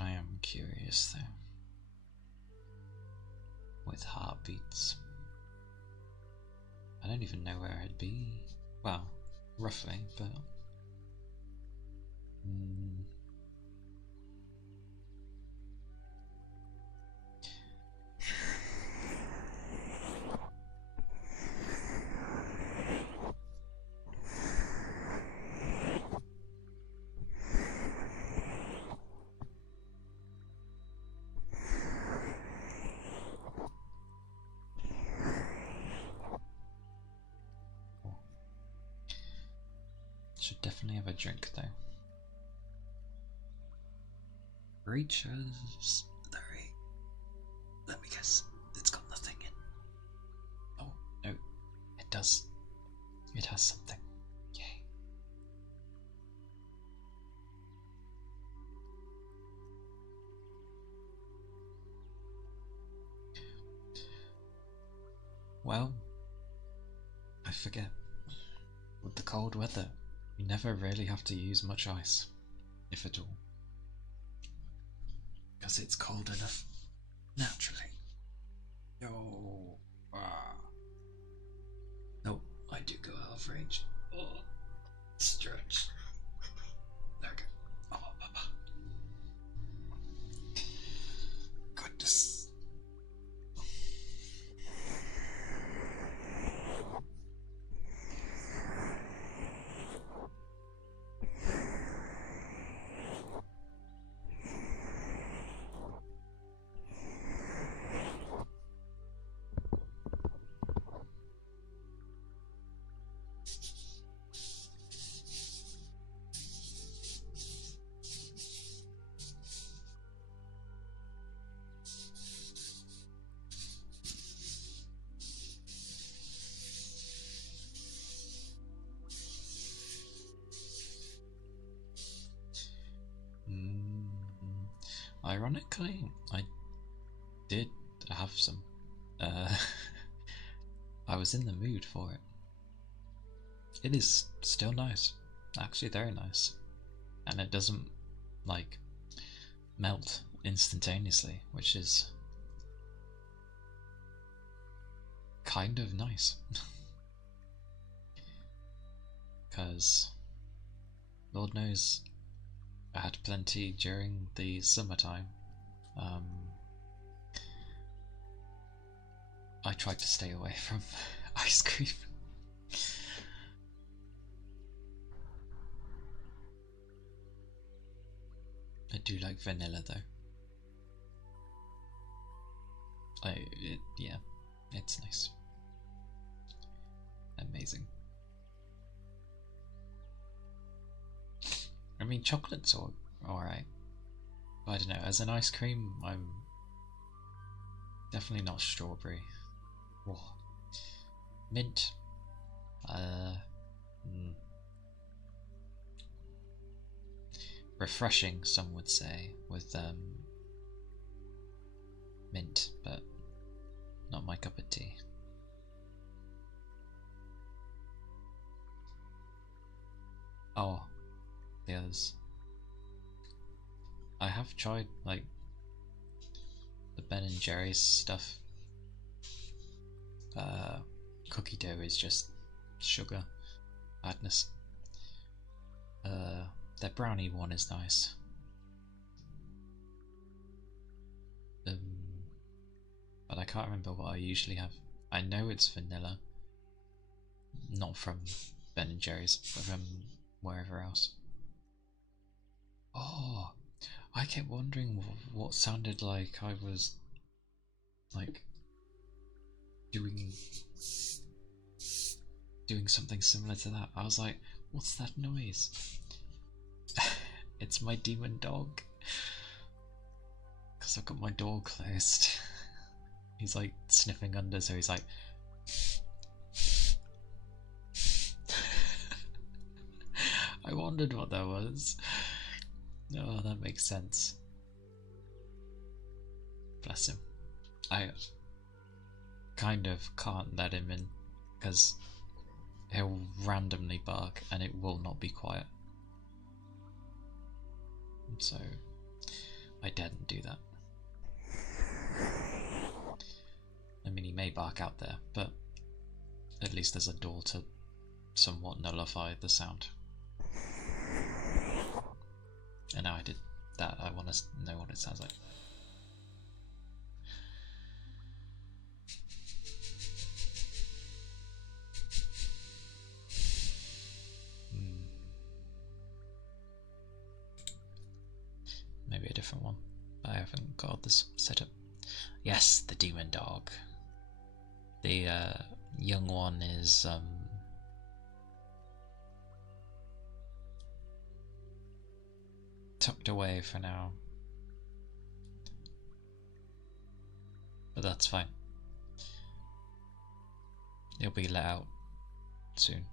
I am curious though. With heartbeats. I don't even know where I'd be. Well, roughly, but... Should definitely have a drink though. Reaches 3. Let me guess, it's got nothing in. Oh, no, it does. It has something. Yay. Well, I forget. With the cold weather, you never really have to use much ice, if at all. Because it's cold enough naturally. No, I do go out of range. Oh, stretch. There we go. Oh, goodness. Ironically, I did have some. I was in the mood for it. It is still nice, actually very nice, and it doesn't like melt instantaneously, which is kind of nice. Because Lord knows I had plenty during the summertime. I tried to stay away from ice cream. I do like vanilla though. Yeah, it's nice. Amazing. I mean, chocolate's alright. I don't know, as an ice cream, I'm definitely not strawberry. Whoa. Mint. Refreshing, some would say, with mint, but not my cup of tea. Oh, the others. I have tried like the Ben and Jerry's stuff. Cookie dough is just sugar madness. Their brownie one is nice. But I can't remember what I usually have. I know it's vanilla, not from Ben and Jerry's, but from wherever else. Oh, I kept wondering what sounded like I was like doing something similar to that. I was like, what's that noise? It's my demon dog. Because I've got my door closed. He's like sniffing under, so he's like. I wondered what that was. Oh, that makes sense. Bless him. I kind of can't let him in because he'll randomly bark and it will not be quiet. So I daren't do that. I mean, he may bark out there, but at least there's a door to somewhat nullify the sound. And now I did that, I want to know what it sounds like. Maybe a different one. I haven't got this set up. Yes, the demon dog. The young one is tucked away for now, but that's fine. He'll be let out soon.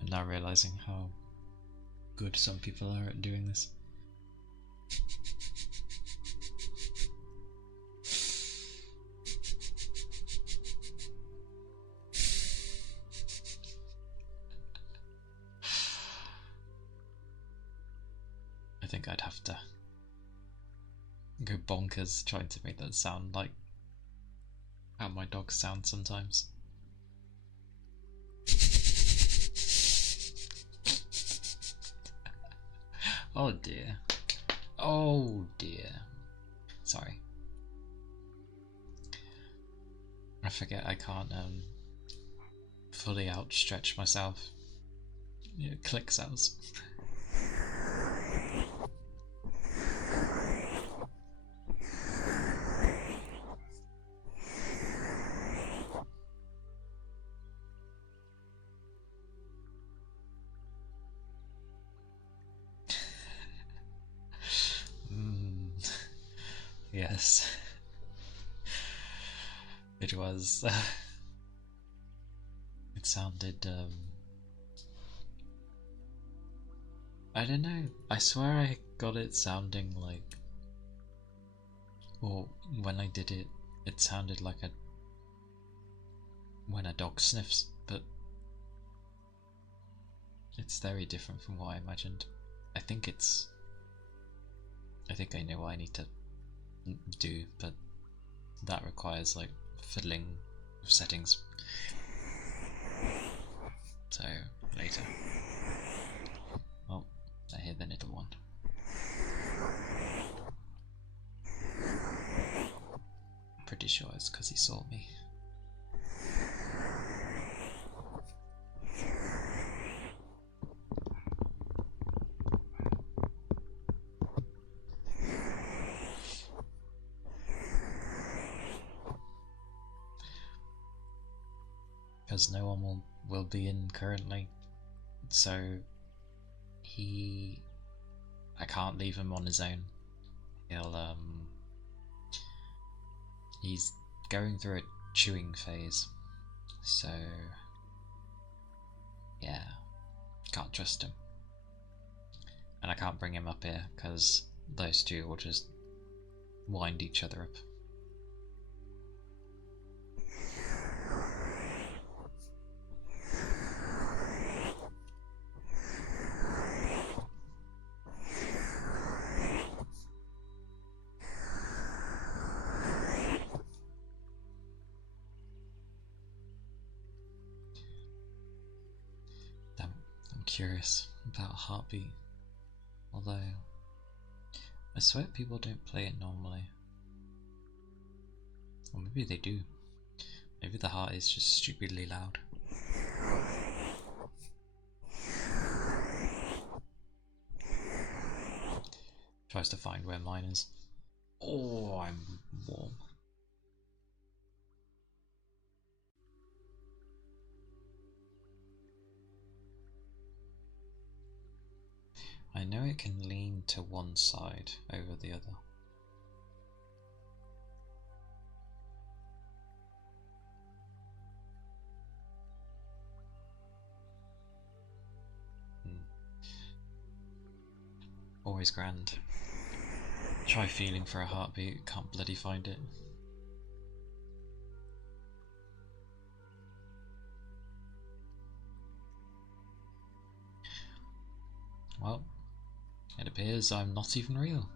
I'm now realizing how good some people are at doing this. I think I'd have to go bonkers trying to make that sound like how my dogs sound sometimes. Oh dear. Oh dear. Sorry. I forget I can't fully outstretch myself. Click sounds. Yes. It was. It sounded. I don't know. I swear I got it sounding like. Or when I did it, it sounded like when a dog sniffs, but it's very different from what I imagined. I think I know what I need to do, but that requires like fiddling with settings. So later. Oh, I hear the little one. Pretty sure it's because he saw me. Because no one will be in currently, so I can't leave him on his own. He's going through a chewing phase, so yeah, Can't trust him. And I can't bring him up here because those two will just wind each other up. I'm curious about Heartbeat, although I swear people don't play it normally. Or maybe they do. Maybe the heart is just stupidly loud. Tries to find where mine is. Oh, I'm warm. I know it can lean to one side over the other. Always grand. Try feeling for a heartbeat, can't bloody find it. Well, it appears I'm not even real.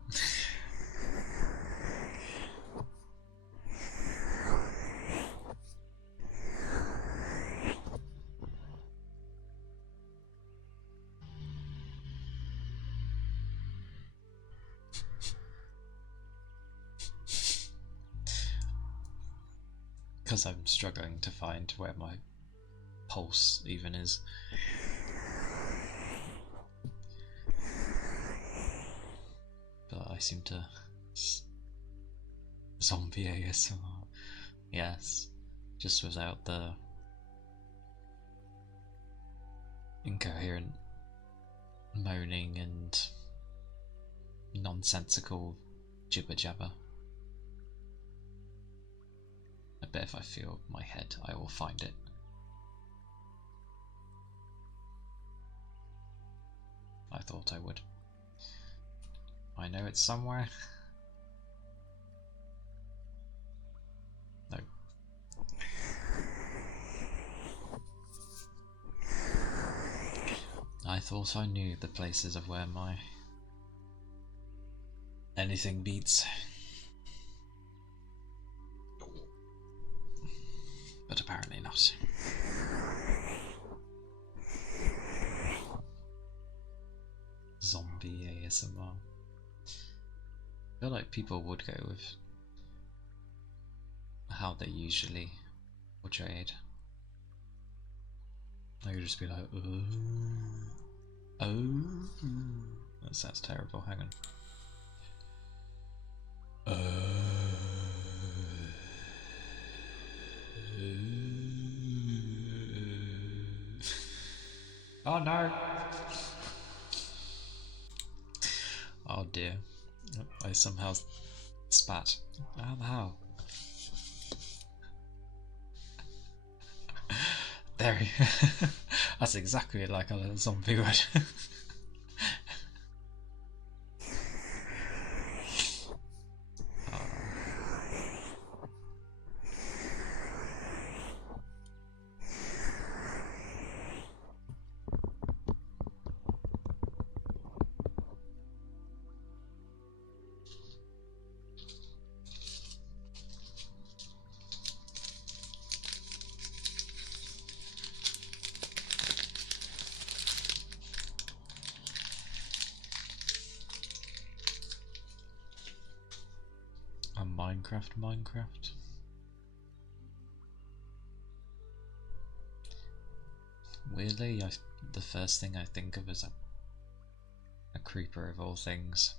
Because I'm struggling to find where my pulse even is. But I seem to zombie ASMR. Yes, just without the incoherent moaning and nonsensical jibber jabber. I bet if I feel my head, I will find it. I thought I would. I know it's somewhere. No. I thought I knew the places of where my anything beats. But apparently not. Zombie ASMR. I feel like people would go with how they usually portrayed. They would just be like, oh, that sounds terrible. Hang on. Oh no! Oh dear. I somehow spat. How? There he That's exactly like a zombie would. Minecraft. Weirdly, the first thing I think of is a creeper of all things.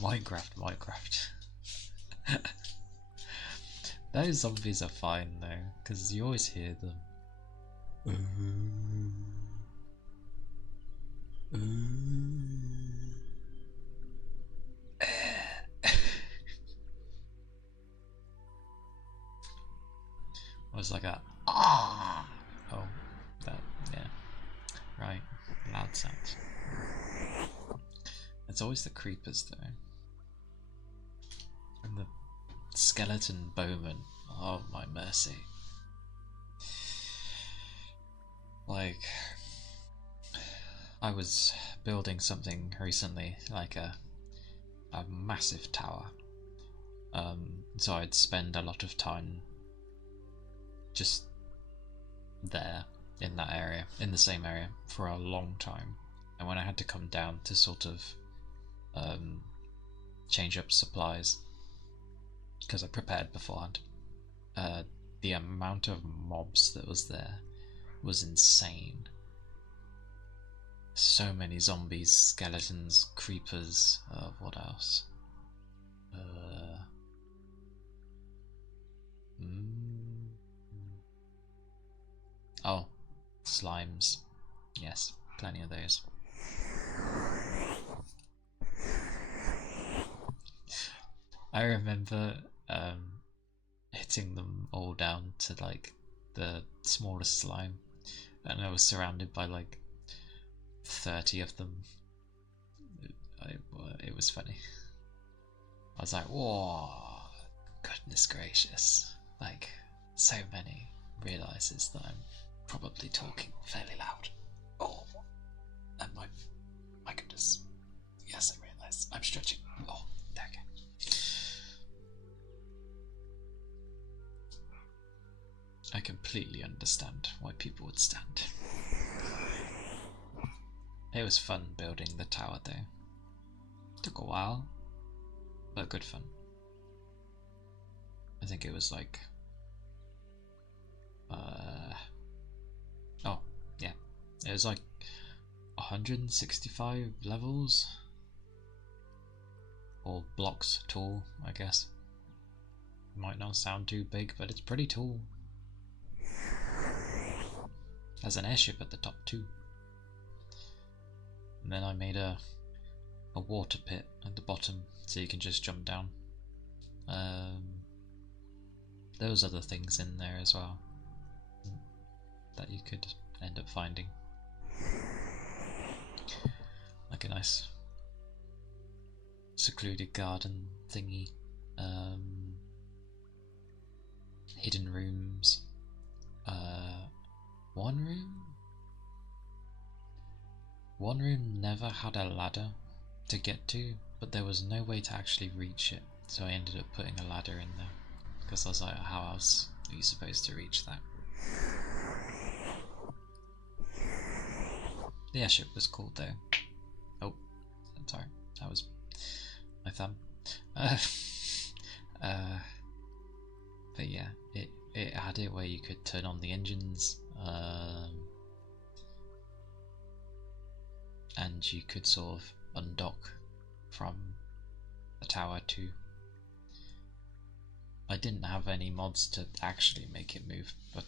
Minecraft. Those zombies are fine though, because you always hear them. It was like a ah. Oh It's always the creepers though. And the skeleton bowmen. Oh my mercy. Like, I was building something recently, like a massive tower. So I'd spend a lot of time just there, in that area, in the same area, for a long time. And when I had to come down to sort of change up supplies, because I prepared beforehand, the amount of mobs that was there was insane. So many zombies, skeletons, creepers, what else? Oh, slimes. Yes, plenty of those. I remember hitting them all down to like the smallest slime, and I was surrounded by like 30 of them. It was funny. I was like, whoa, goodness gracious. Like, so many. Realises that I'm probably talking fairly loud. Oh, and my goodness. Yes, I realise. I'm stretching. Oh, there we go. I completely understand why people would stand. It was fun building the tower though. Took a while, but good fun. I think it was like oh yeah, it was like 165 levels, or blocks tall, I guess. Might not sound too big, but it's pretty tall. There's an airship at the top too. And then I made a water pit at the bottom so you can just jump down. There was other things in there as well that you could end up finding, like a nice secluded garden thingy, hidden rooms, one room never had a ladder to get to, but there was no way to actually reach it, so I ended up putting a ladder in there, because I was like, how else are you supposed to reach that? The airship was cool though. Oh, I'm sorry, that was my thumb. But yeah, it had it where you could turn on the engines, and you could sort of undock from the tower too. I didn't have any mods to actually make it move, but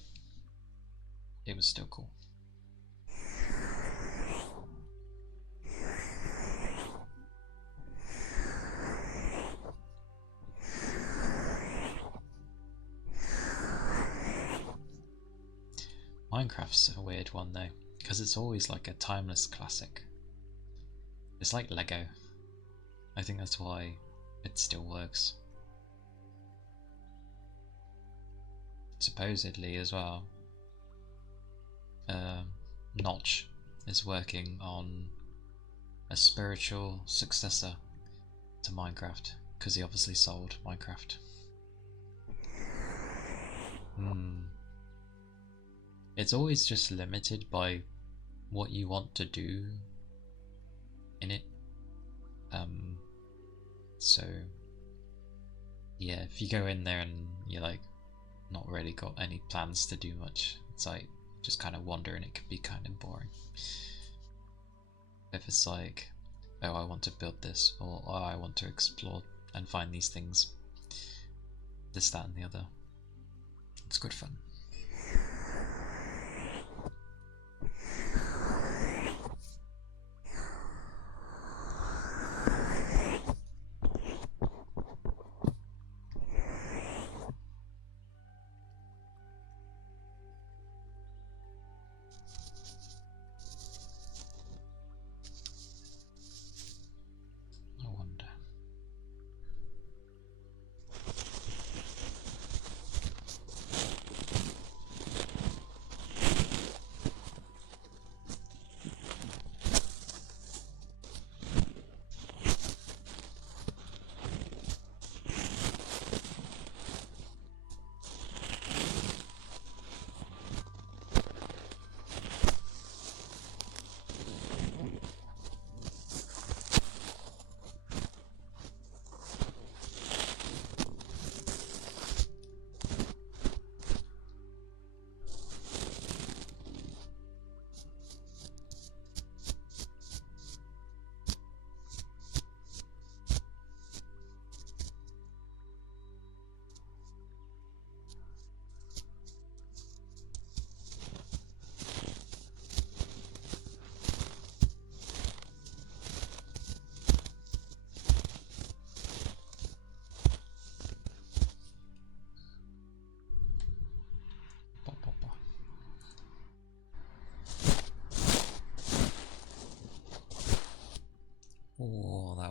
it was still cool. Minecraft's a weird one though, because it's always like a timeless classic. It's like Lego. I think that's why it still works. Supposedly as well, Notch is working on a spiritual successor to Minecraft, because he obviously sold Minecraft. It's always just limited by what you want to do in it. So yeah, if you go in there and you're like not really got any plans to do much, it's like just kind of wander, and it can be kind of boring. If it's like, oh, I want to build this, or oh, I want to explore and find these things, this, that and the other, it's good fun.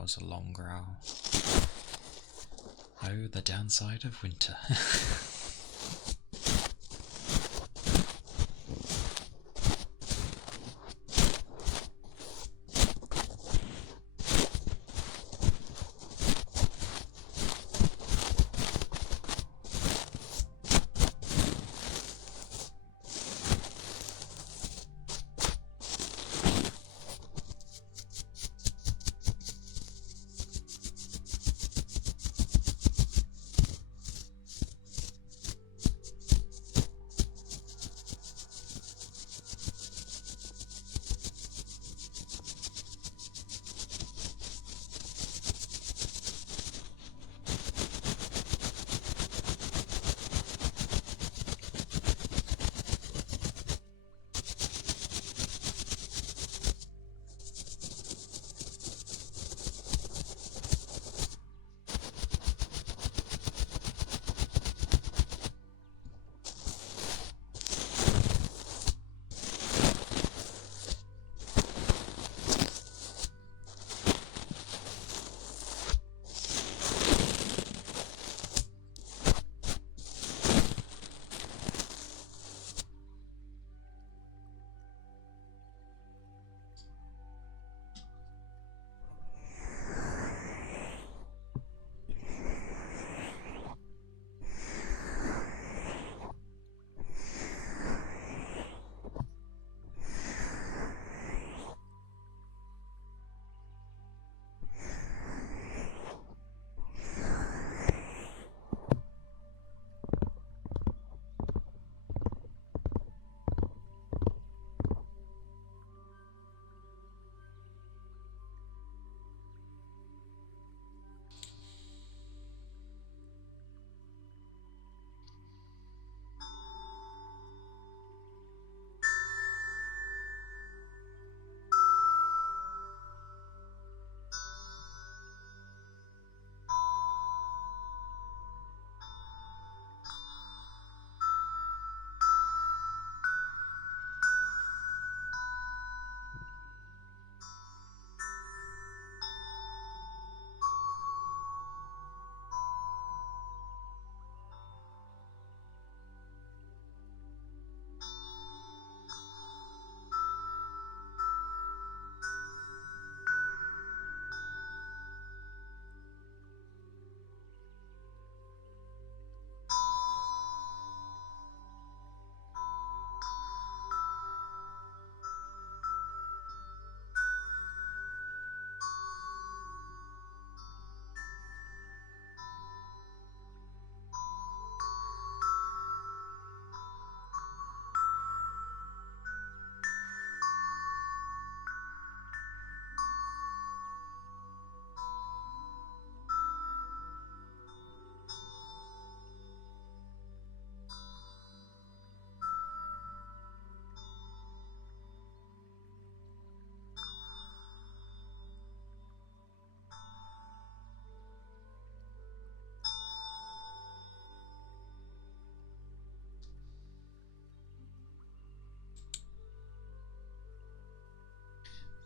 was a long growl. Oh, the downside of winter.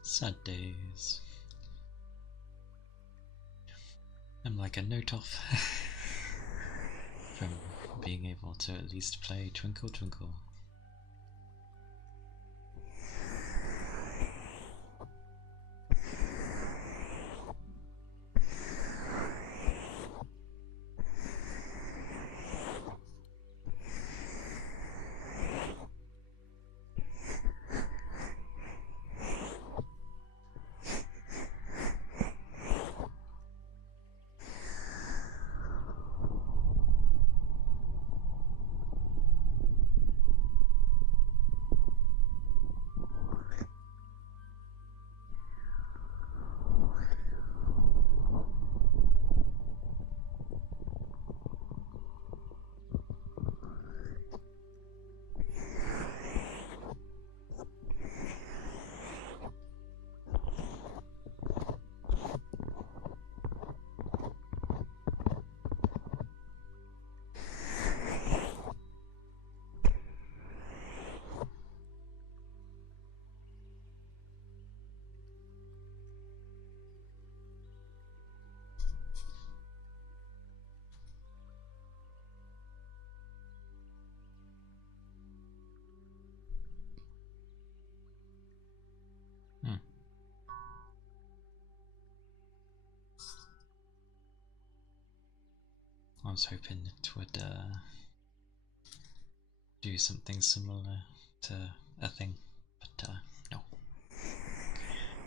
Sad days. I'm like a note off from being able to at least play Twinkle Twinkle. I was hoping it would do something similar to a thing, but no.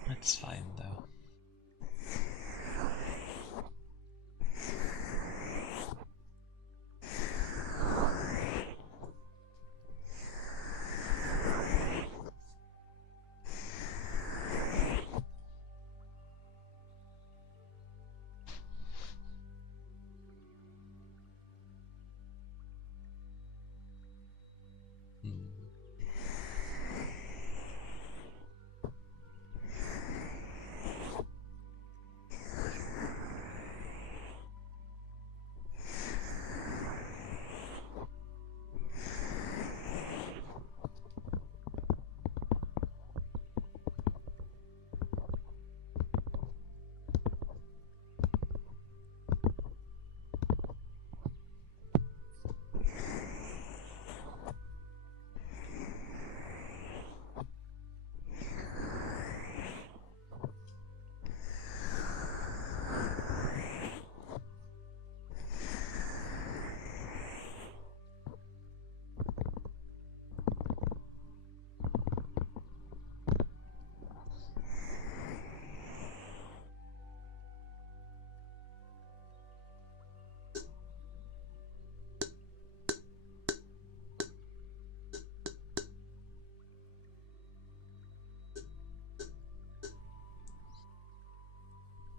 That's fine though.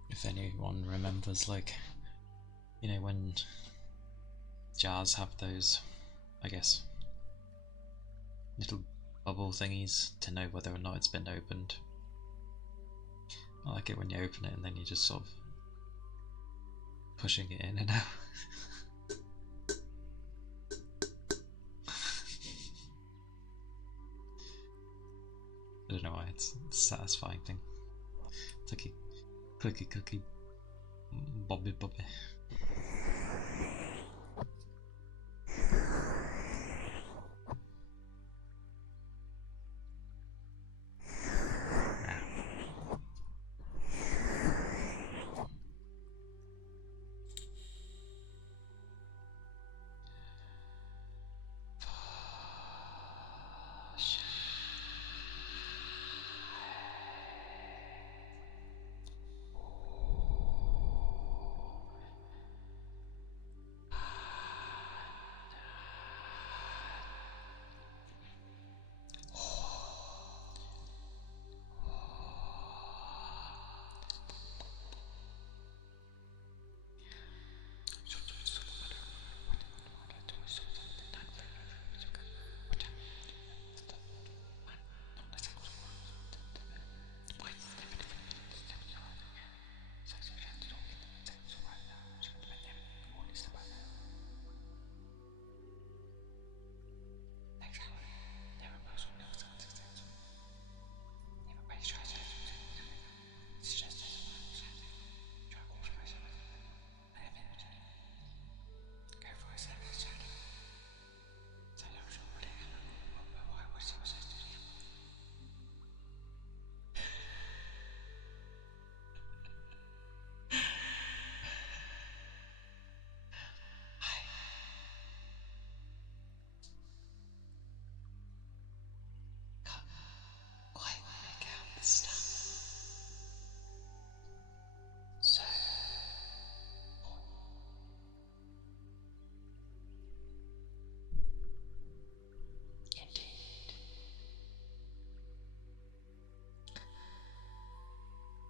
If anyone remembers, like, you know, when jars have those, I guess, little bubble thingies to know whether or not it's been opened. I like it when you open it and then you just sort of pushing it in and out. I don't know why, it's a satisfying thing. It's like a clicky clicky bobby bobby.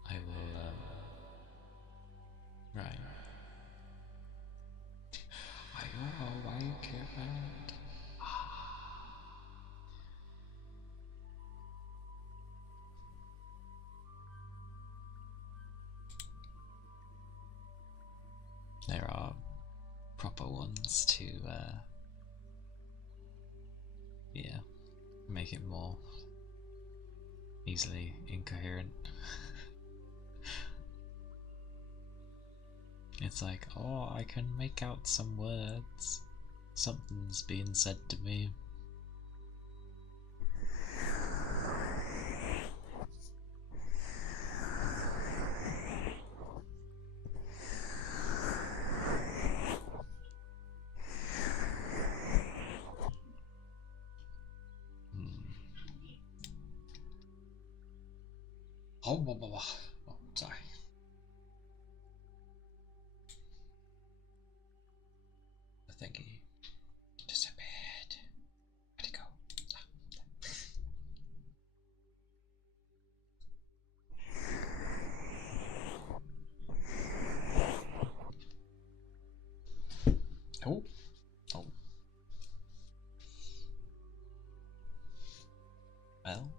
I will, right. I will wake it and... There are proper ones to, yeah, make it more easily incoherent. It's like, oh, I can make out some words. Something's being said to me. Oh, sorry. The thingy disappeared. Where'd it go? Oh. Oh. Well.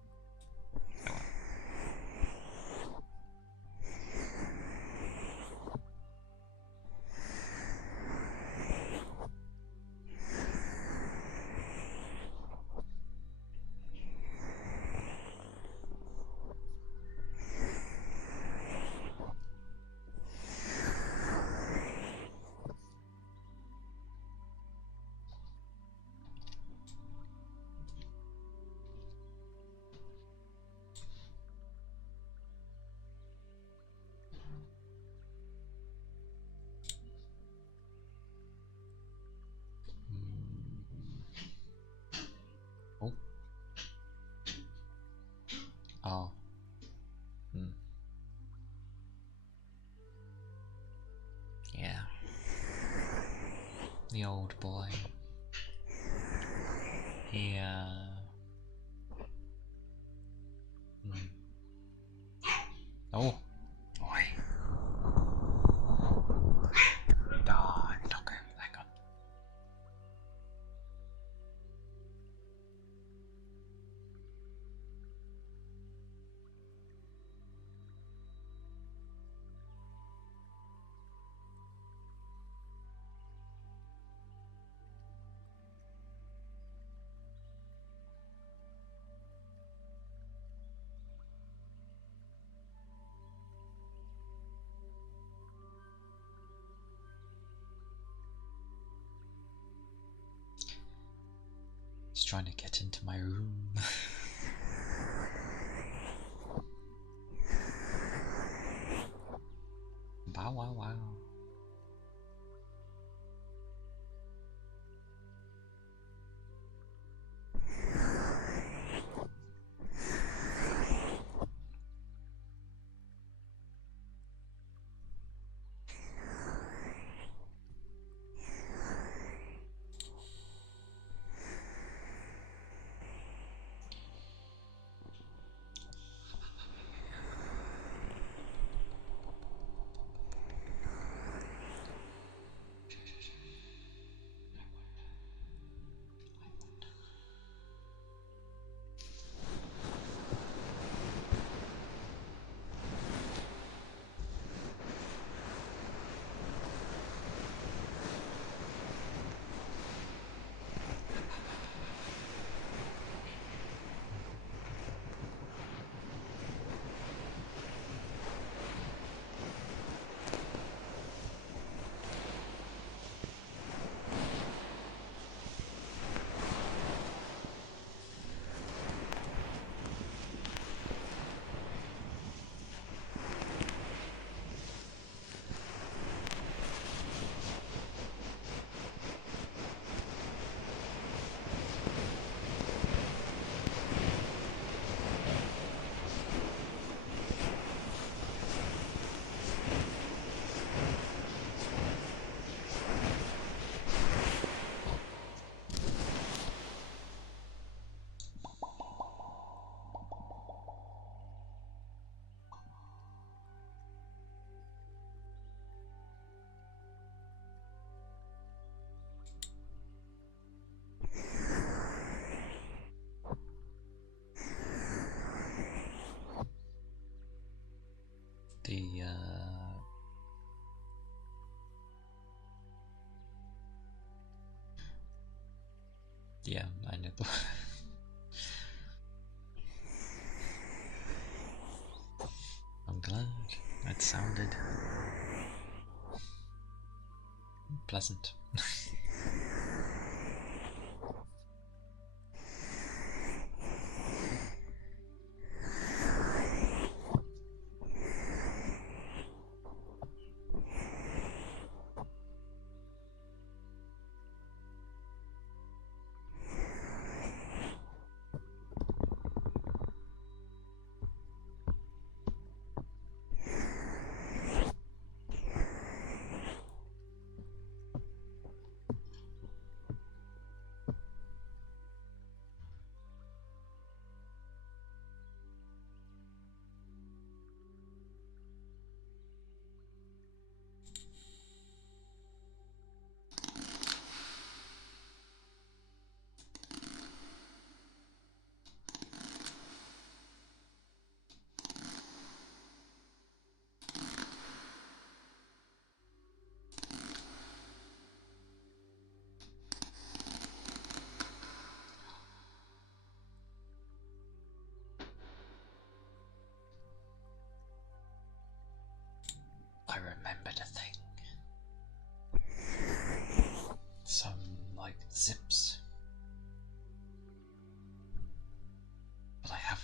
Oh well. Oh. Oh. Yeah. The old boy. He, Oh. Boy. Ah, okay, hang on. He's trying to get into my room. Bow wow wow. The yeah, I know. I'm glad that sounded pleasant.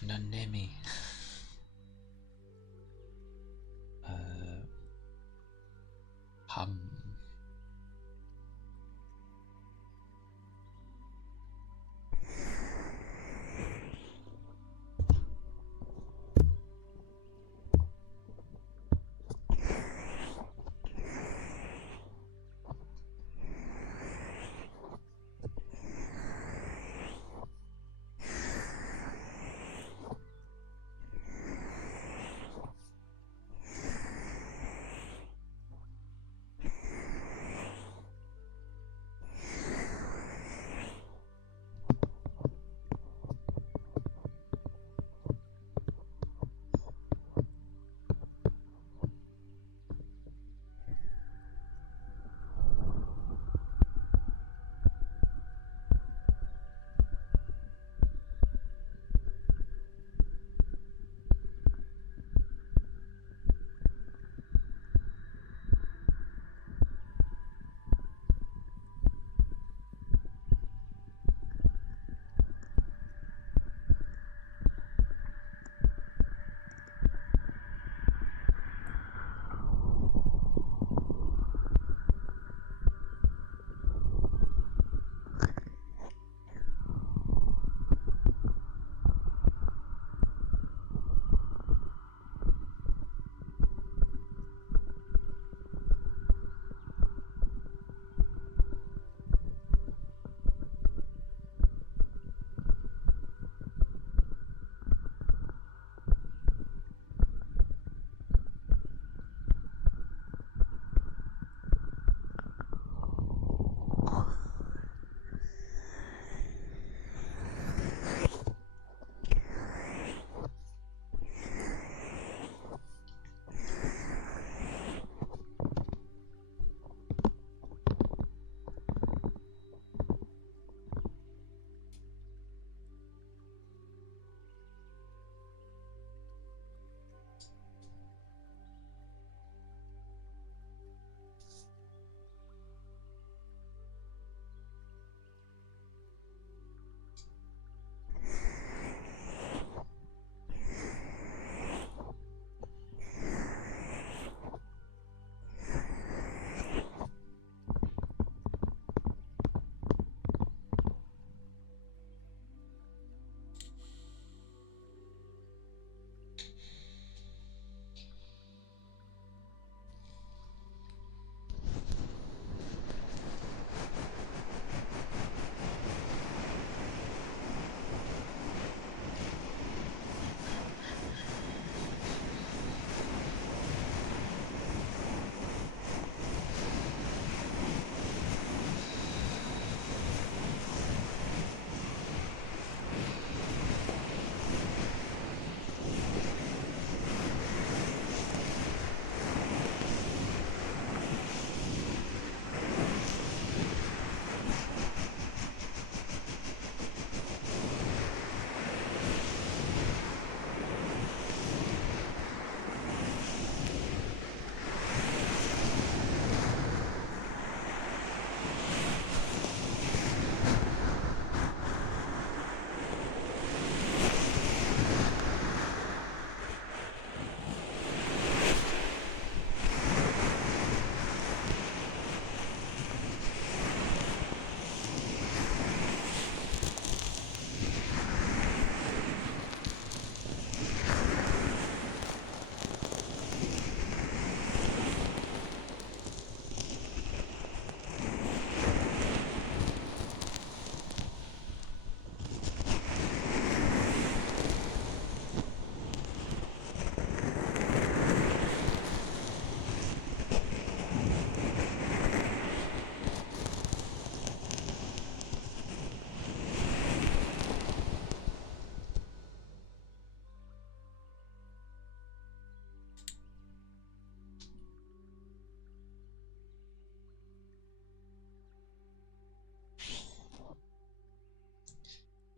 Nanemi. Hum.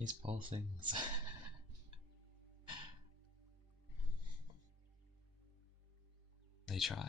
These poor things. They try.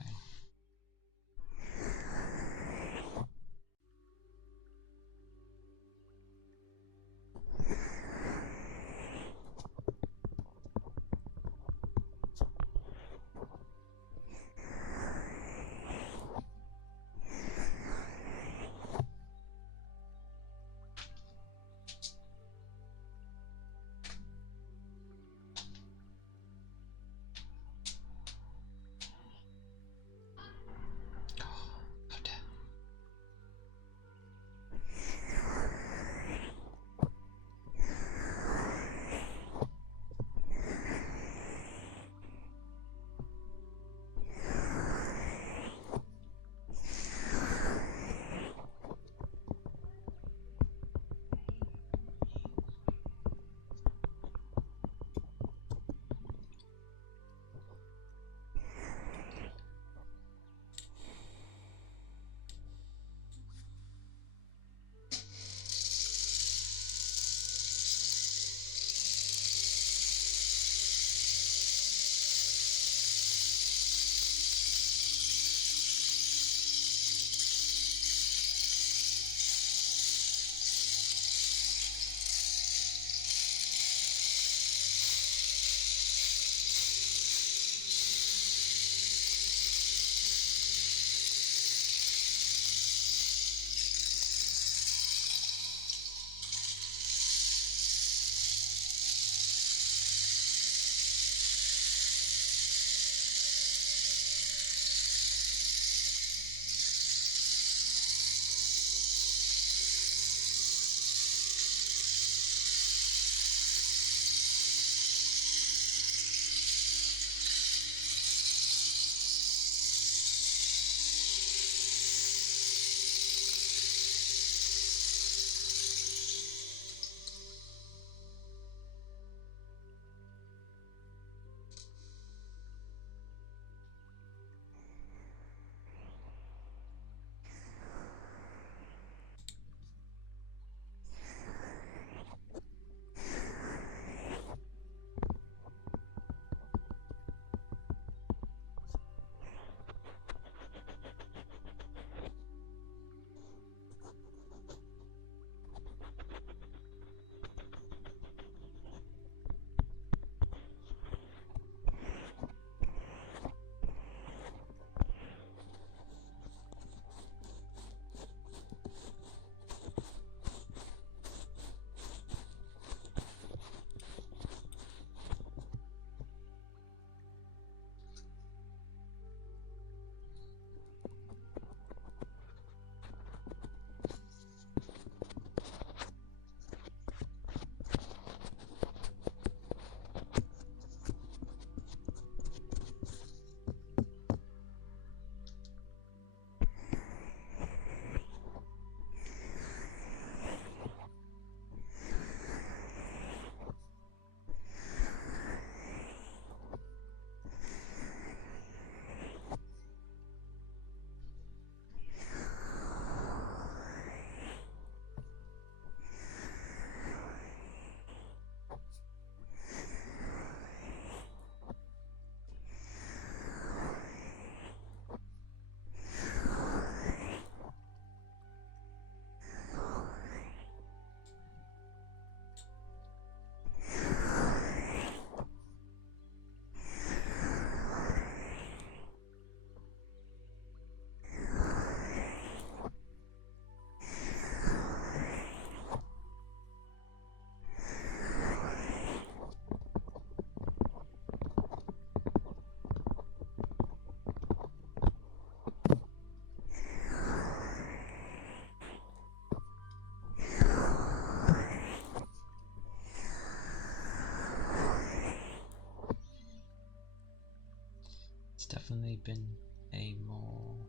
It's definitely been a more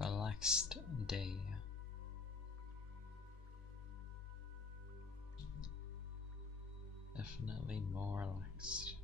relaxed day. Definitely more relaxed.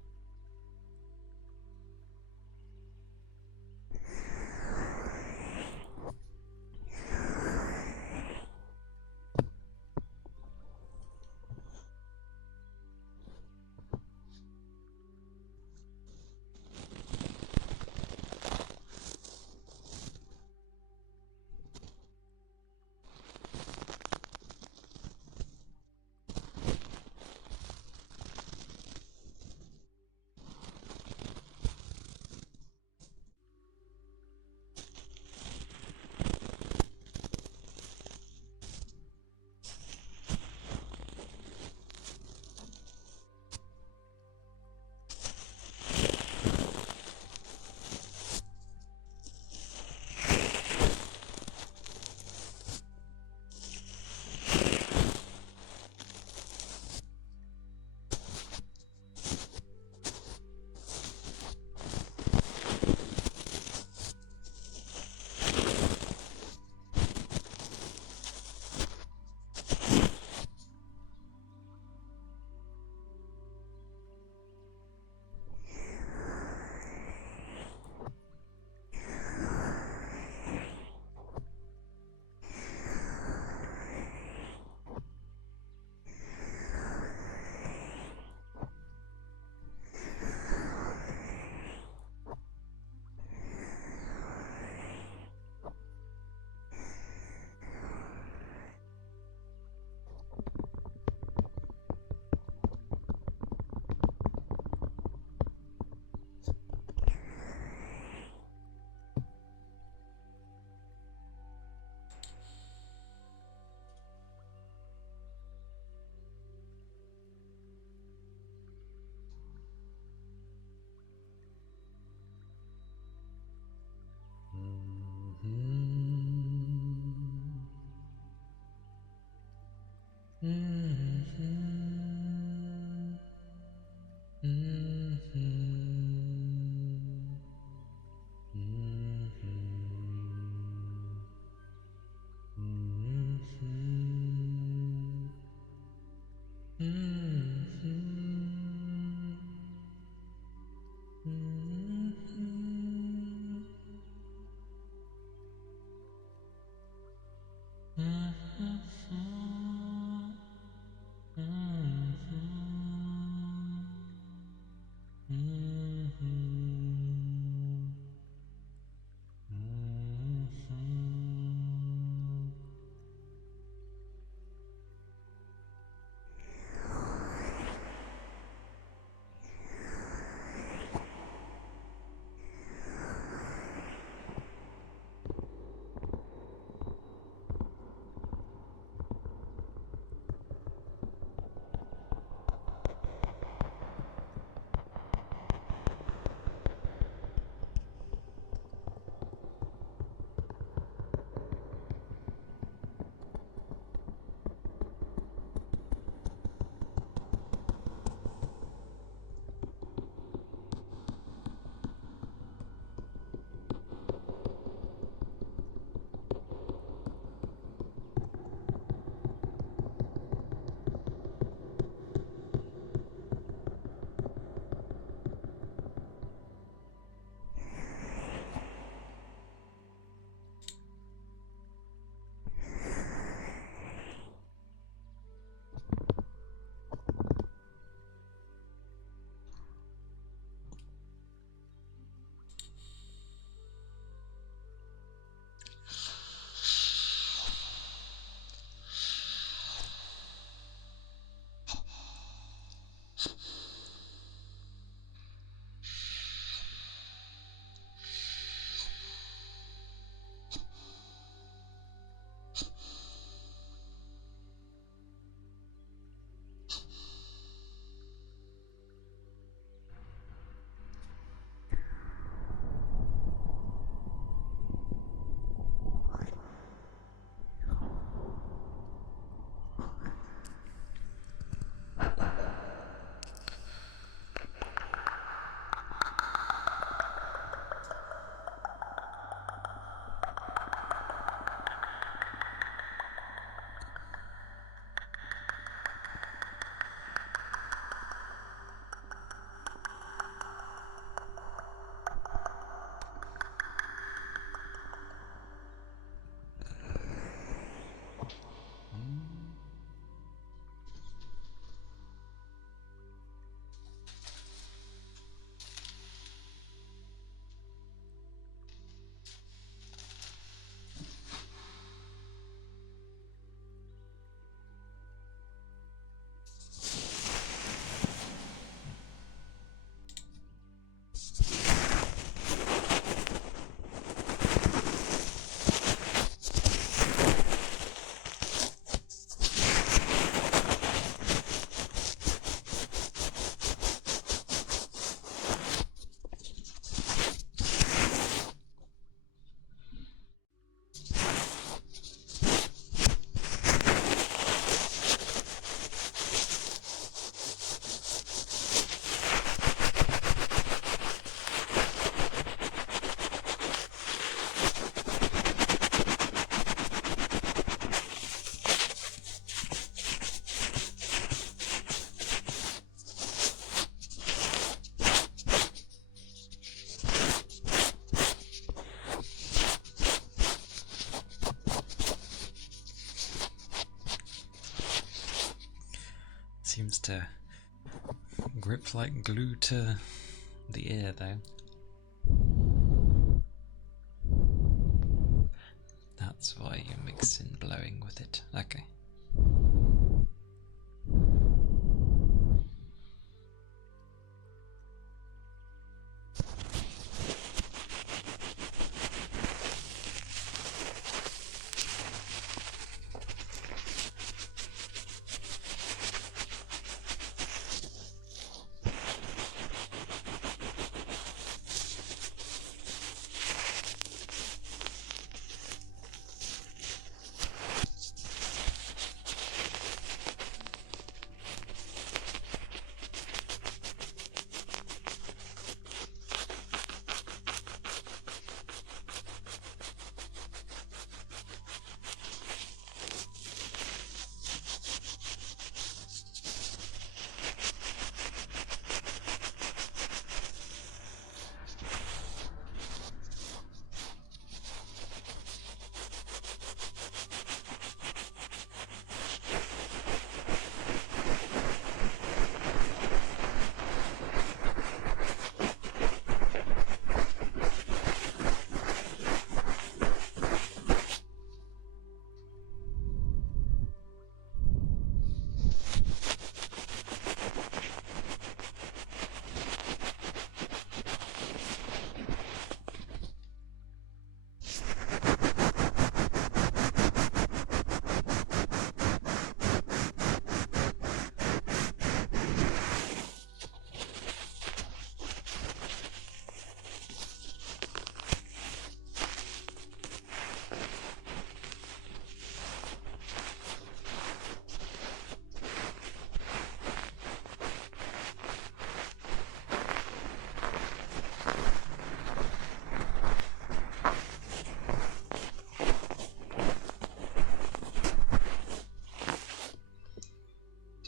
seems to grip like glue to the ear though. That's why you mix in blowing with it. Okay.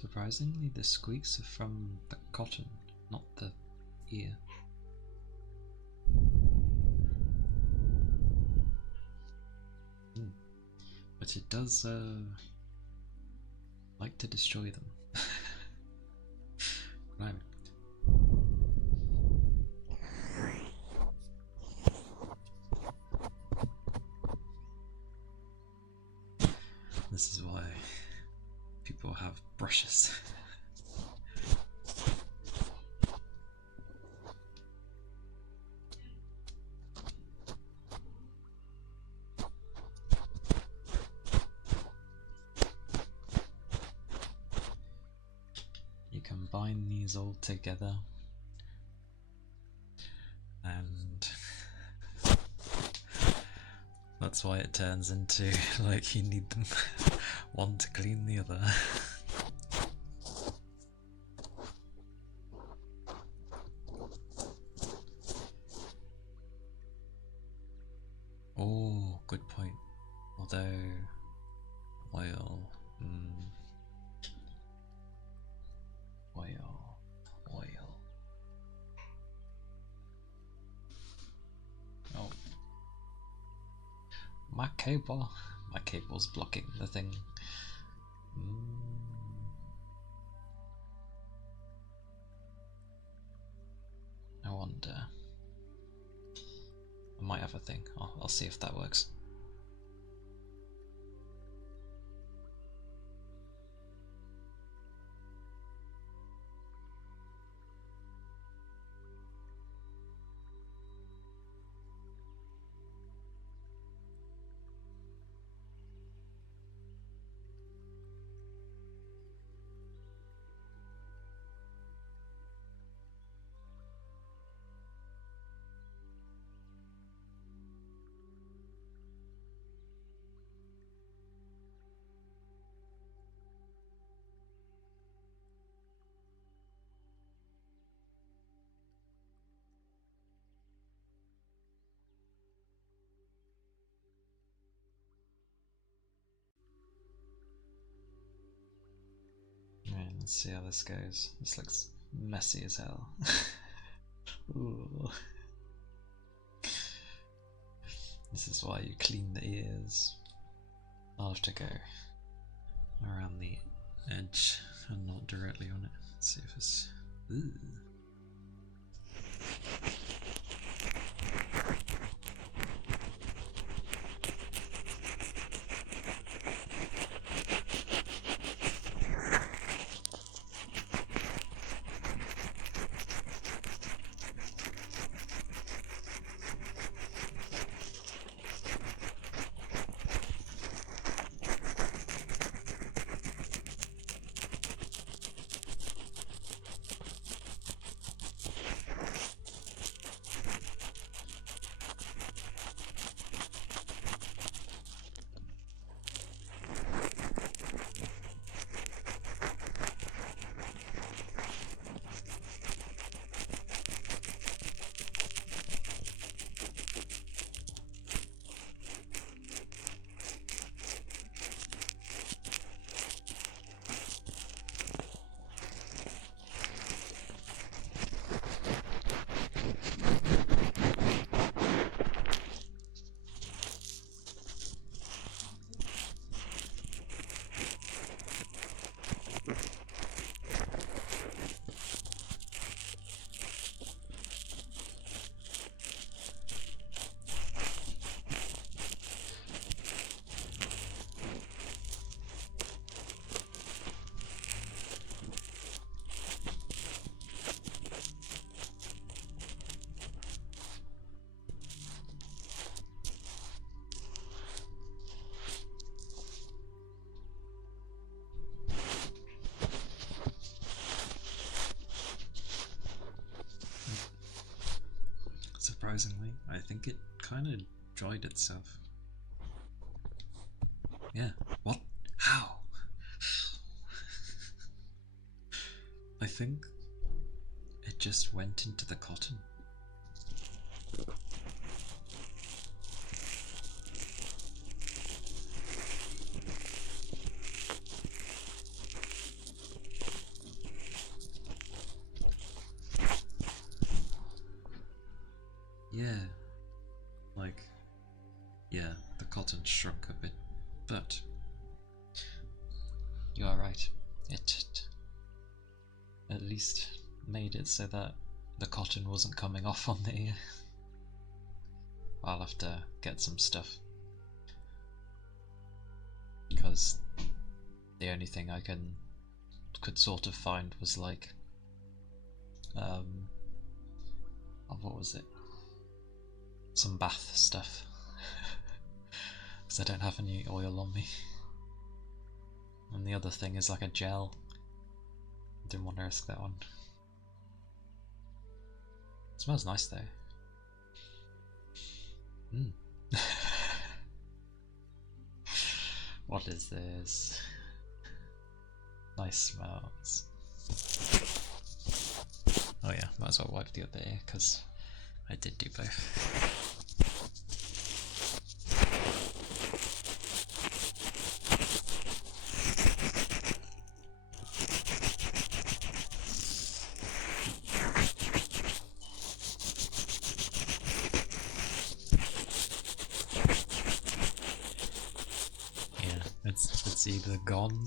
Surprisingly, the squeaks are from the cotton, not the ear. But it does like to destroy them. Right. This is why people have brushes. You combine these all together and that's why it turns into like you need them one to clean the other. Oh, good point. Although oil, oil. Oh, my cable's blocking the thing. I wonder. I might have a thing. I'll see if that works. Right, let's see how this goes. This looks messy as hell. Ooh. This is why you clean the ears. I'll have to go around the edge and not directly on it. Let's see if it's... Ooh. Surprisingly, I think it kind of dried itself. Yeah. What? How? I think it just went into the cotton. Yeah. Like, yeah, the cotton shrunk a bit, but you are right. It at least made it so that the cotton wasn't coming off on the ear. I'll have to get some stuff, because the only thing I could sort of find was like oh, what was it? Some bath stuff, because I don't have any oil on me. And the other thing is like a gel. Didn't want to risk that one. It smells nice though. What is this? Nice smells. Oh yeah, might as well wipe the other ear, because I did do both. It's either gone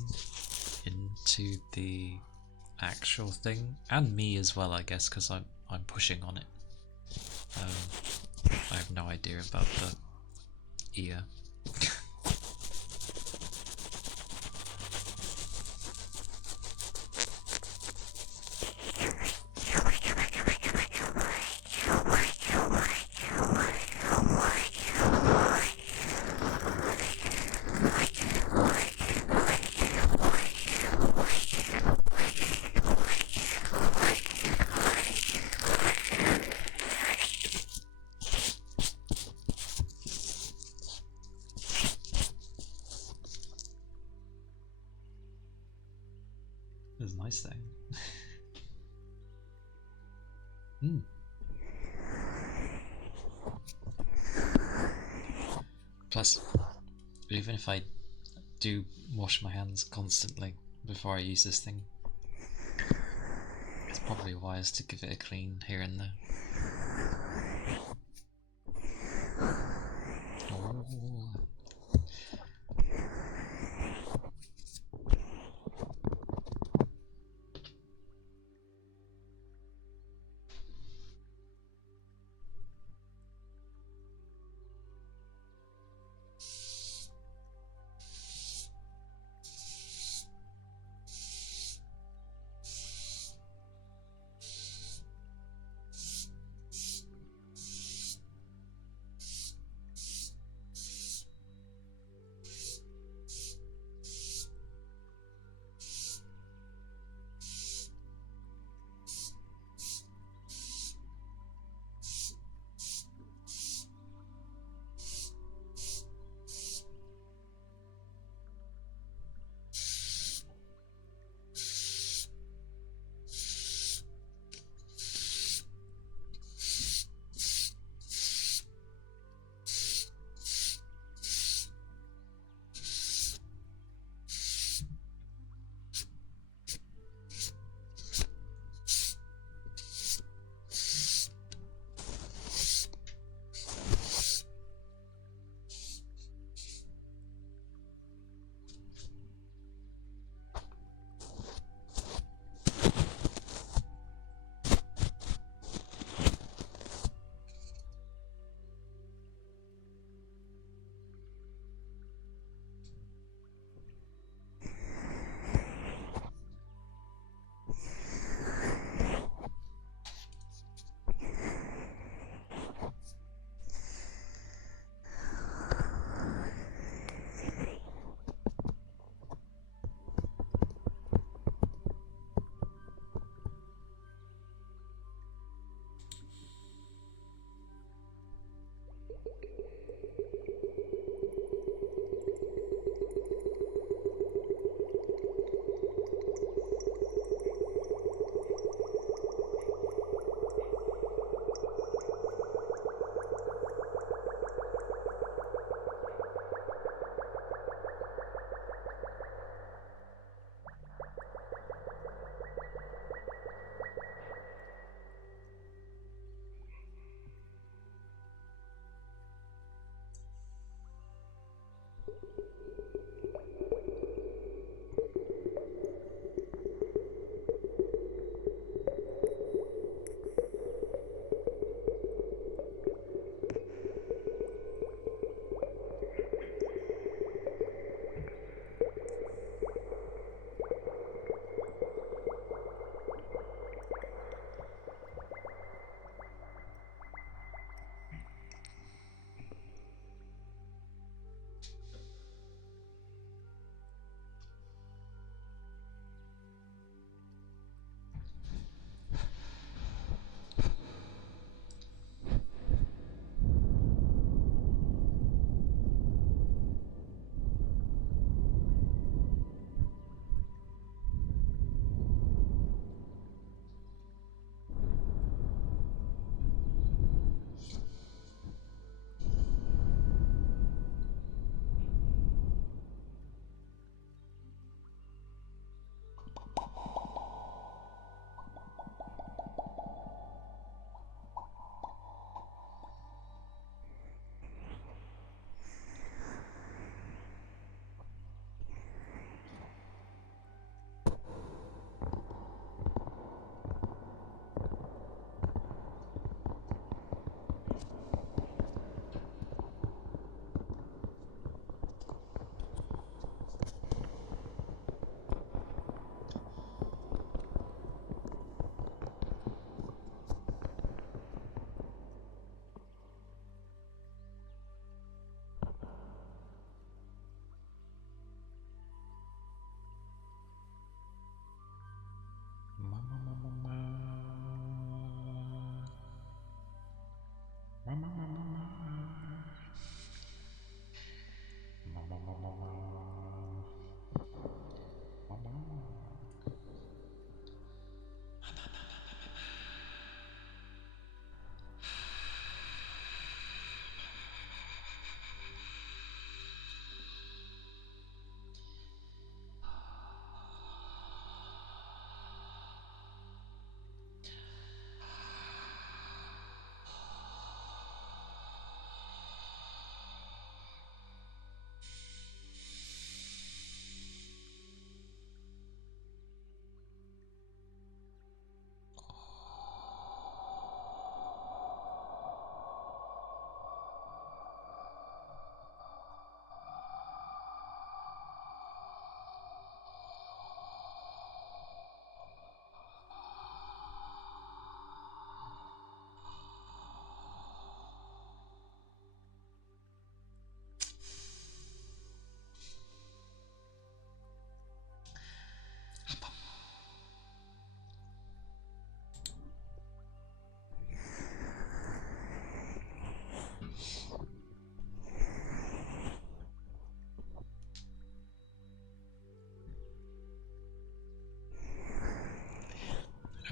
into the actual thing, and me as well, I guess, because I'm pushing on it. I have no idea about the ear. It's nice though. Plus, even if I do wash my hands constantly before I use this thing, it's probably wise to give it a clean here and there. Oh.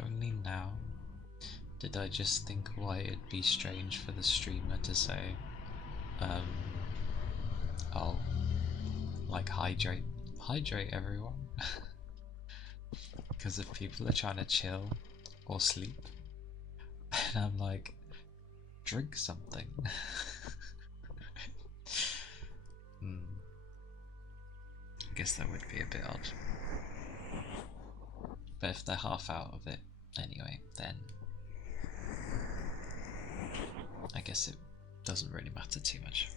Only now did I just think why it'd be strange for the streamer to say, oh, like hydrate everyone. Because if people are trying to chill or sleep, and I'm like, drink something. I guess that would be a bit odd. But if they're half out of it anyway, then I guess it doesn't really matter too much.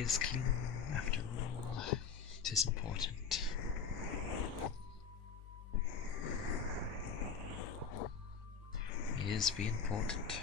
is clean after all. It is important. It is be important.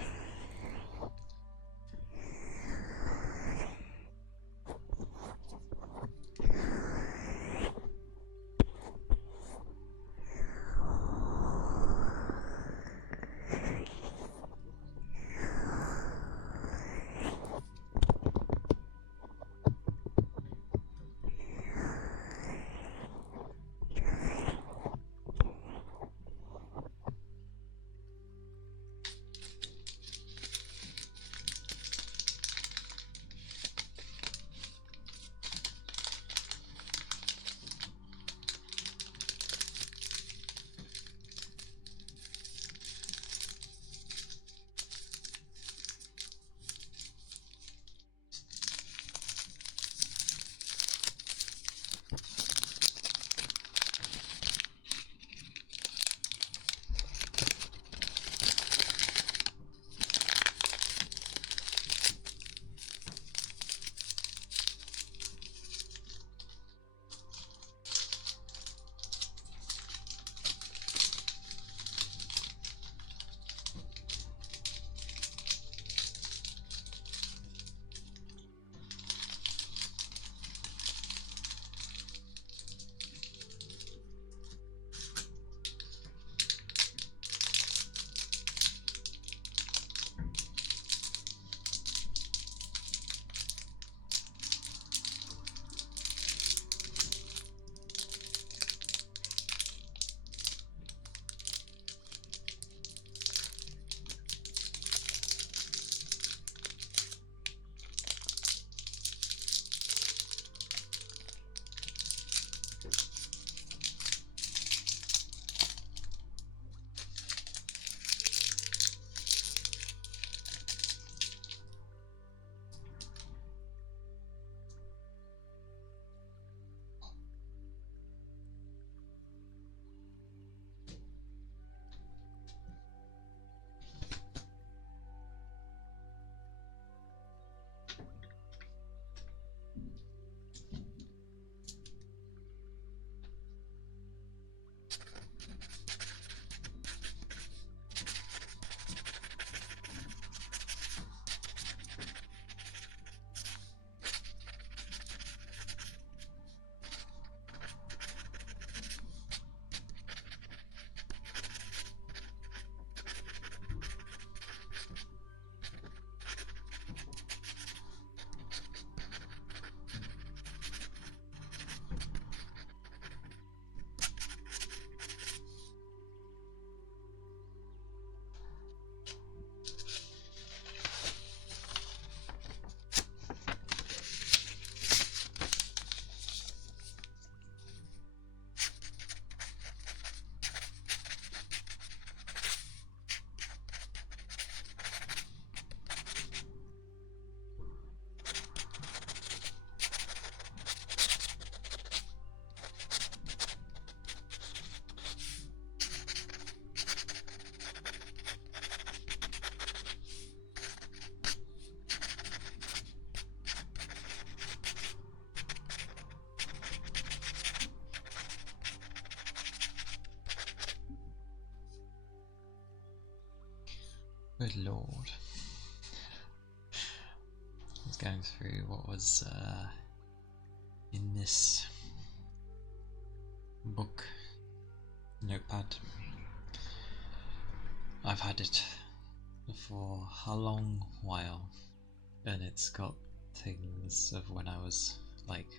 Good lord. I was going through what was in this book notepad. I've had it for a long while, and it's got things of when I was like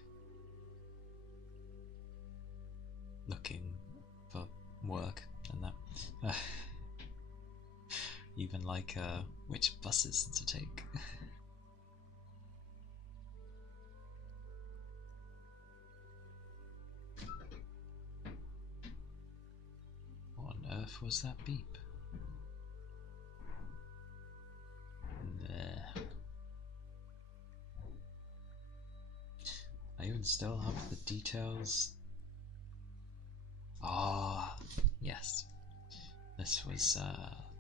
looking for work and that. Even like which buses to take. What on earth was that beep? There. I even still have the details. Ah, yes. This was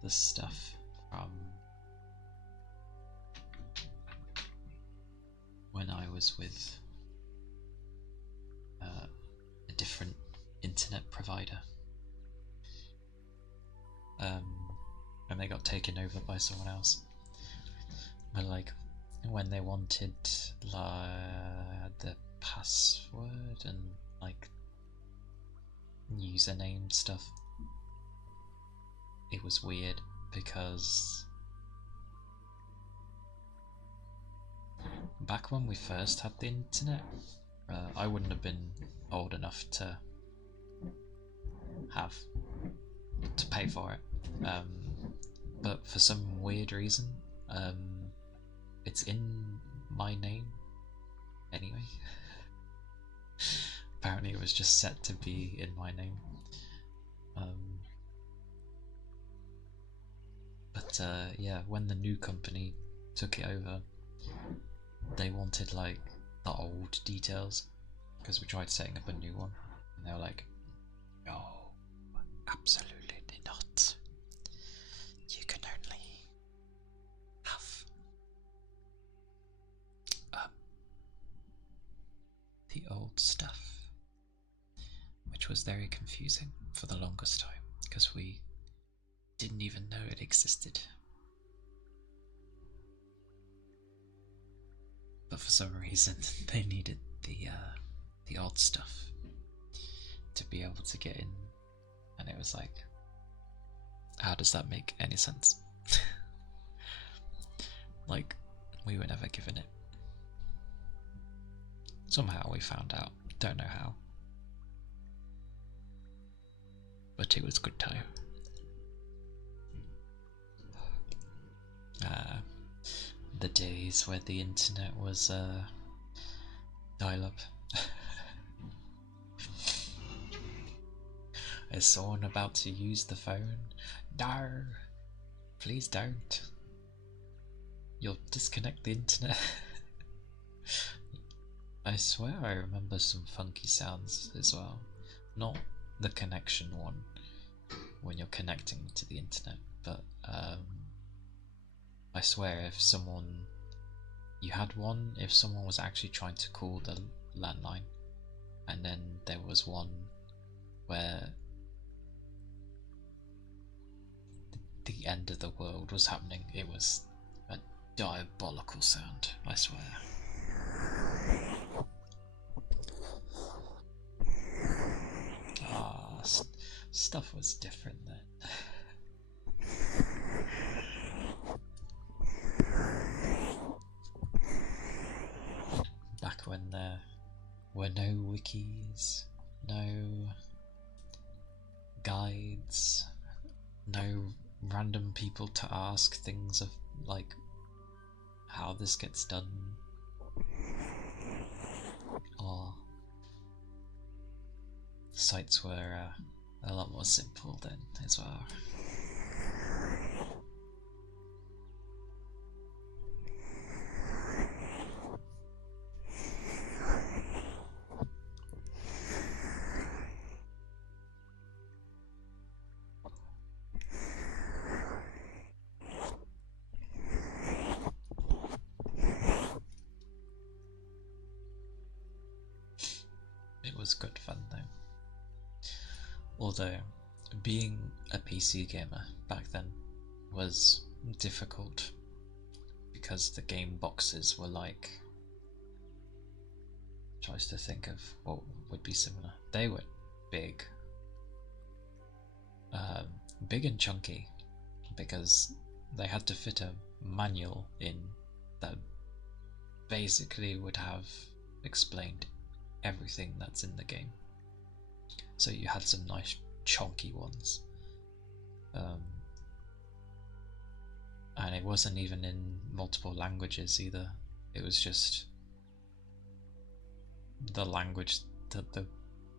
the stuff from when I was with a different internet provider, and they got taken over by someone else. But like, when they wanted the password and like username stuff, it was weird because back when we first had the internet, I wouldn't have been old enough to pay for it, but for some weird reason, it's in my name anyway. Apparently it was just set to be in my name. But yeah, when the new company took it over, they wanted like the old details, because we tried setting up a new one, and they were like, no, absolutely not. You can only have the old stuff, which was very confusing for the longest time, because we didn't even know it existed. But for some reason, they needed the old stuff to be able to get in, and it was like, how does that make any sense? Like, we were never given it. Somehow we found out, don't know how. But it was good time. The days where the internet was dial-up. Is someone about to use the phone? No! Please don't. You'll disconnect the internet. I swear I remember some funky sounds as well. Not the connection one, when you're connecting to the internet, but I swear if someone was actually trying to call the landline, and then there was one where the end of the world was happening, it was a diabolical sound, I swear. Stuff was different then. Back when there were no wikis, no guides, no random people to ask things of like how this gets done, or sites were a lot more simple then as well. It was good fun though. Although, being a PC gamer back then was difficult, because the game boxes were like, tries to think of what would be similar. They were big. Big and chunky, because they had to fit a manual in that basically would have explained everything that's in the game. So you had some nice chunky ones. And it wasn't even in multiple languages either. It was just the language that the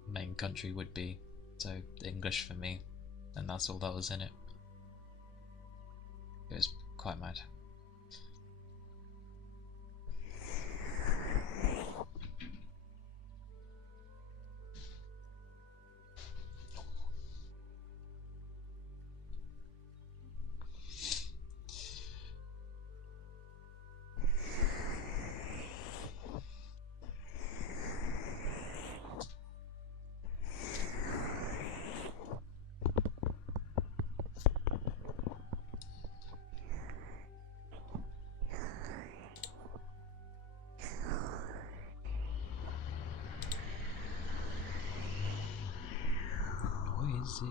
main country would be. So English for me, and that's all that was in it. It was quite mad. easy.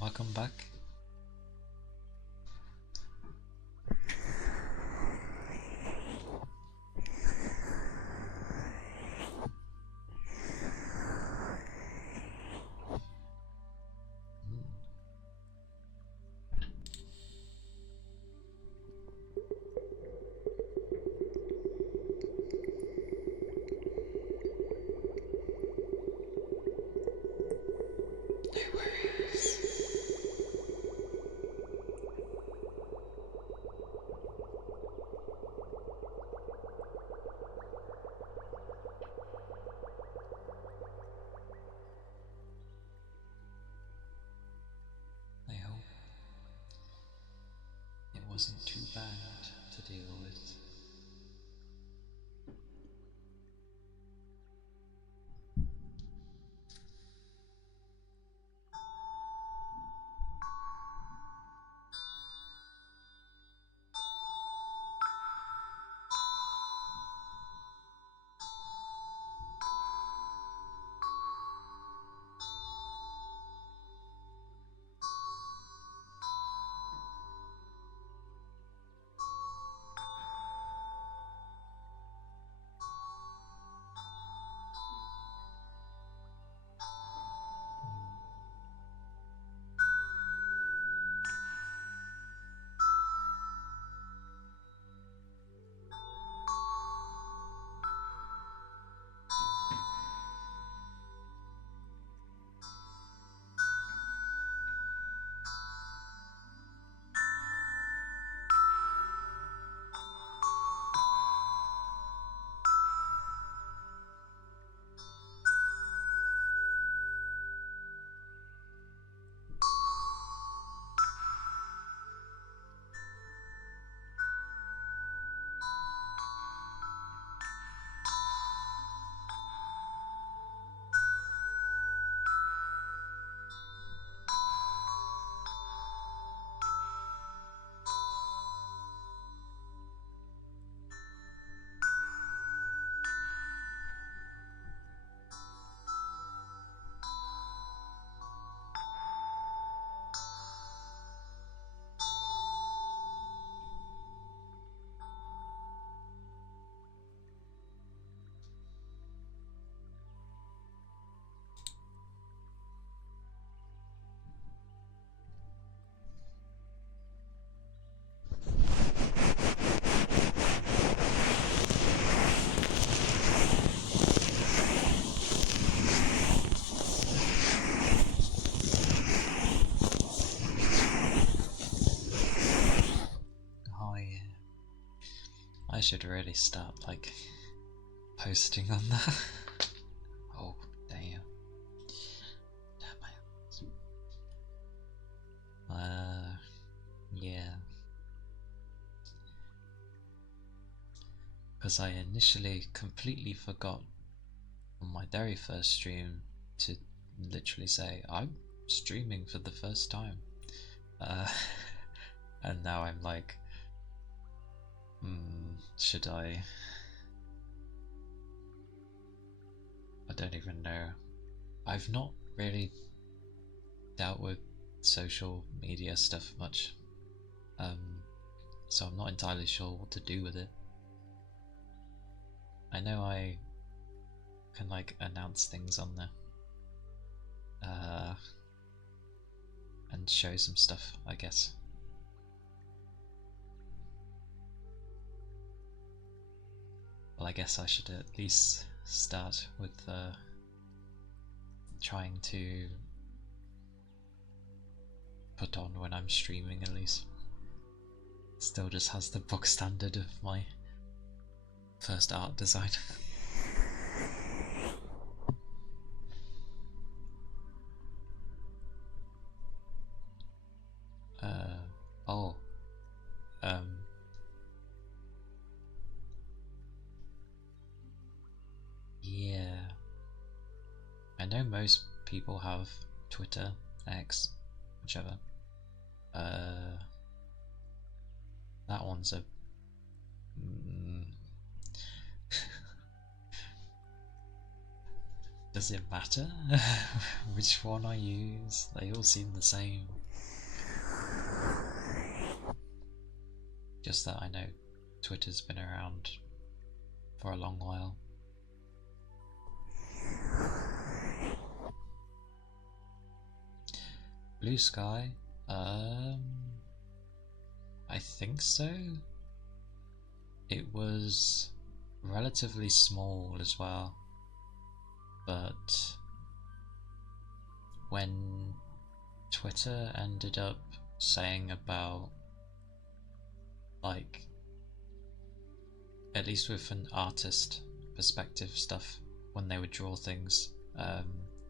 Welcome back. I hope it wasn't too bad to deal with. I should really start like posting on that. Oh damn. Damn my eyes. Yeah. Because I initially completely forgot on my very first stream to literally say I'm streaming for the first time. And now I'm like, should I don't even know. I've not really dealt with social media stuff much, so I'm not entirely sure what to do with it. I know I can like announce things on there and show some stuff, I guess. Well, I guess I should at least start with trying to put on when I'm streaming at least. Still just has the book standard of my first art design. Yeah. I know most people have Twitter, X, whichever. That one's a... Does it matter which one I use? They all seem the same. Just that I know Twitter's been around for a long while. Blue Sky? I think so. It was relatively small as well, but when Twitter ended up saying about, like, at least with an artist perspective stuff, when they would draw things,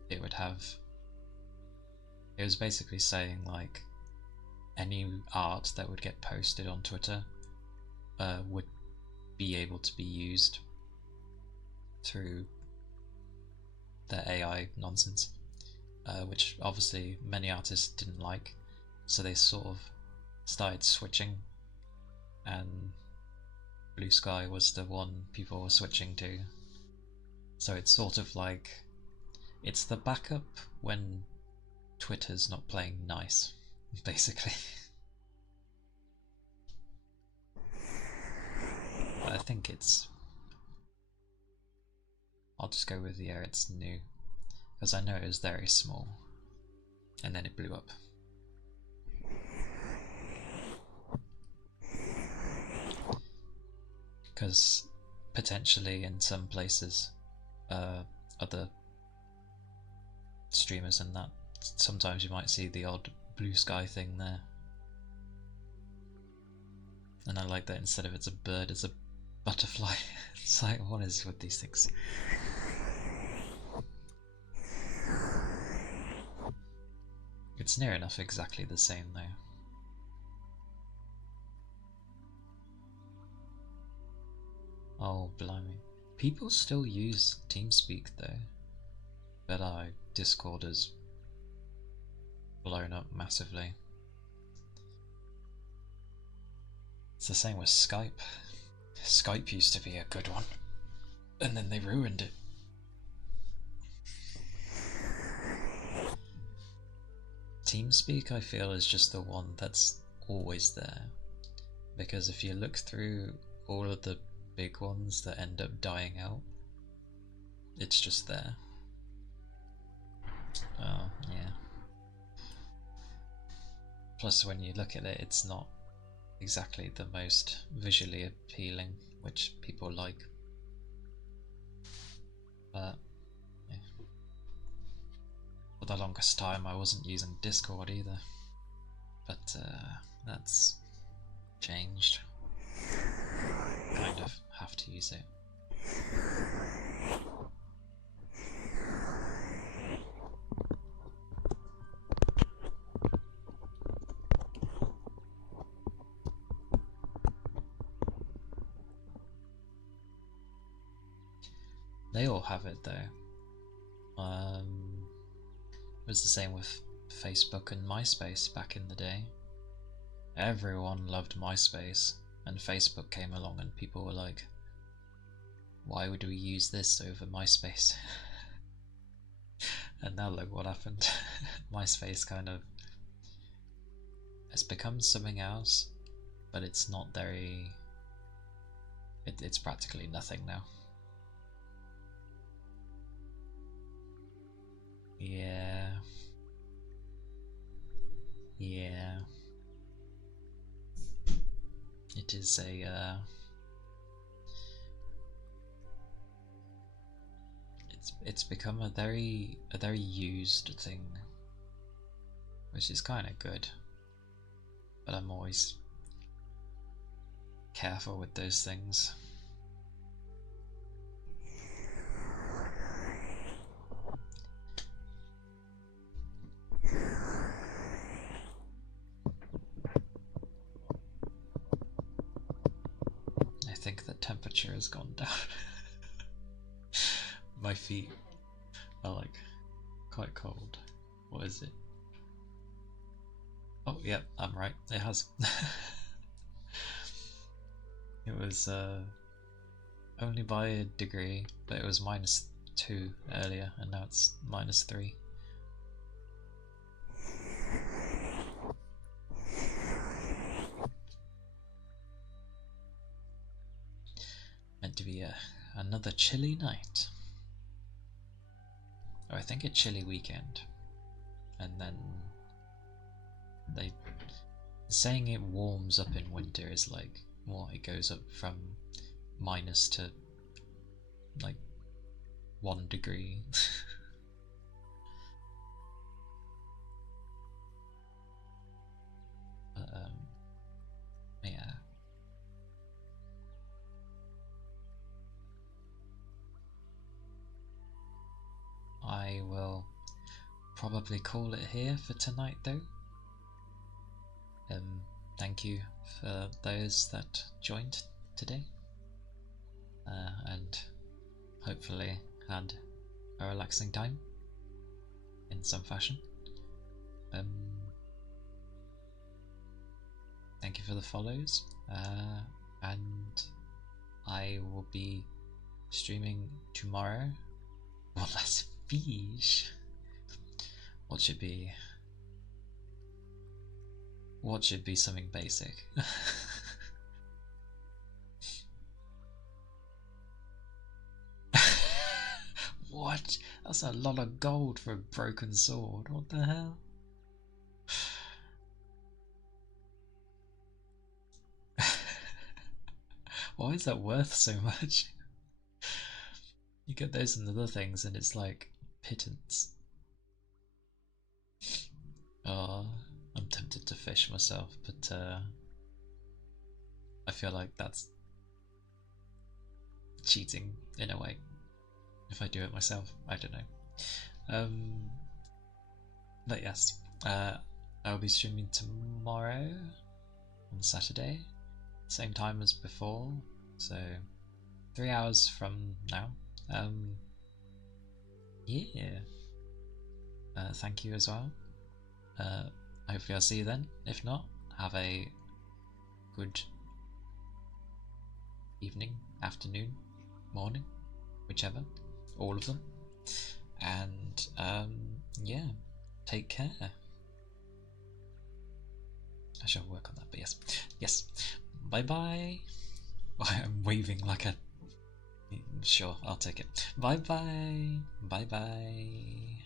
it was basically saying like any art that would get posted on Twitter would be able to be used through the AI nonsense, which obviously many artists didn't like, so they sort of started switching, and Blue Sky was the one people were switching to. So it's sort of like, it's the backup when Twitter's not playing nice, basically. But I think I'll just go with, yeah, it's new, because I know it was very small, and then it blew up. Because potentially in some places, other streamers and that, sometimes you might see the odd Blue Sky thing there. And I like that instead of it's a bird, it's a butterfly. It's like, what is with these things? It's near enough exactly the same though. Oh, blimey. People still use TeamSpeak though, but Discord has blown up massively. It's the same with Skype. Skype used to be a good one, and then they ruined it. TeamSpeak, I feel, is just the one that's always there, because if you look through all of the big ones that end up dying out, it's just there. Oh, yeah. Plus, when you look at it, it's not exactly the most visually appealing, which people like. But yeah. For the longest time I wasn't using Discord either, but that's changed. Kind of have to use it. They all have it though. It was the same with Facebook and MySpace back in the day. Everyone loved MySpace, and Facebook came along and people were like, why would we use this over MySpace? And now look what happened. MySpace kind of has become something else, but it's not very... It's practically nothing now. Yeah. Yeah. It is a it's become a very used thing, which is kind of good, but I'm always careful with those things. I think the temperature has gone down. My feet are like quite cold. What is it? Oh, yeah, I'm right. It has. It was only by a degree, but it was -2 earlier, and now it's -3. Meant to be another chilly night. Or I think a chilly weekend. And then they saying it warms up in winter is like what, it goes up from minus to like 1 degree. But yeah. I will probably call it here for tonight though. Thank you for those that joined today, and hopefully had a relaxing time in some fashion. Thank you for the follows, and I will be streaming tomorrow. Well, that's fish. What should be something basic? What? That's a lot of gold for a broken sword. What the hell? Why is that worth so much? You get those and other things and it's like pittance. Oh, I'm tempted to fish myself, but I feel like that's cheating in a way. If I do it myself, I don't know. But yes, I'll be streaming tomorrow on Saturday, same time as before, so 3 hours from now. Yeah. Thank you as well. Hopefully I'll see you then. If not, have a good evening, afternoon, morning, whichever, all of them. And yeah, take care. I shall work on that, but yes. Bye bye. I'm waving like a. Sure, I'll take it. Bye bye. Bye bye.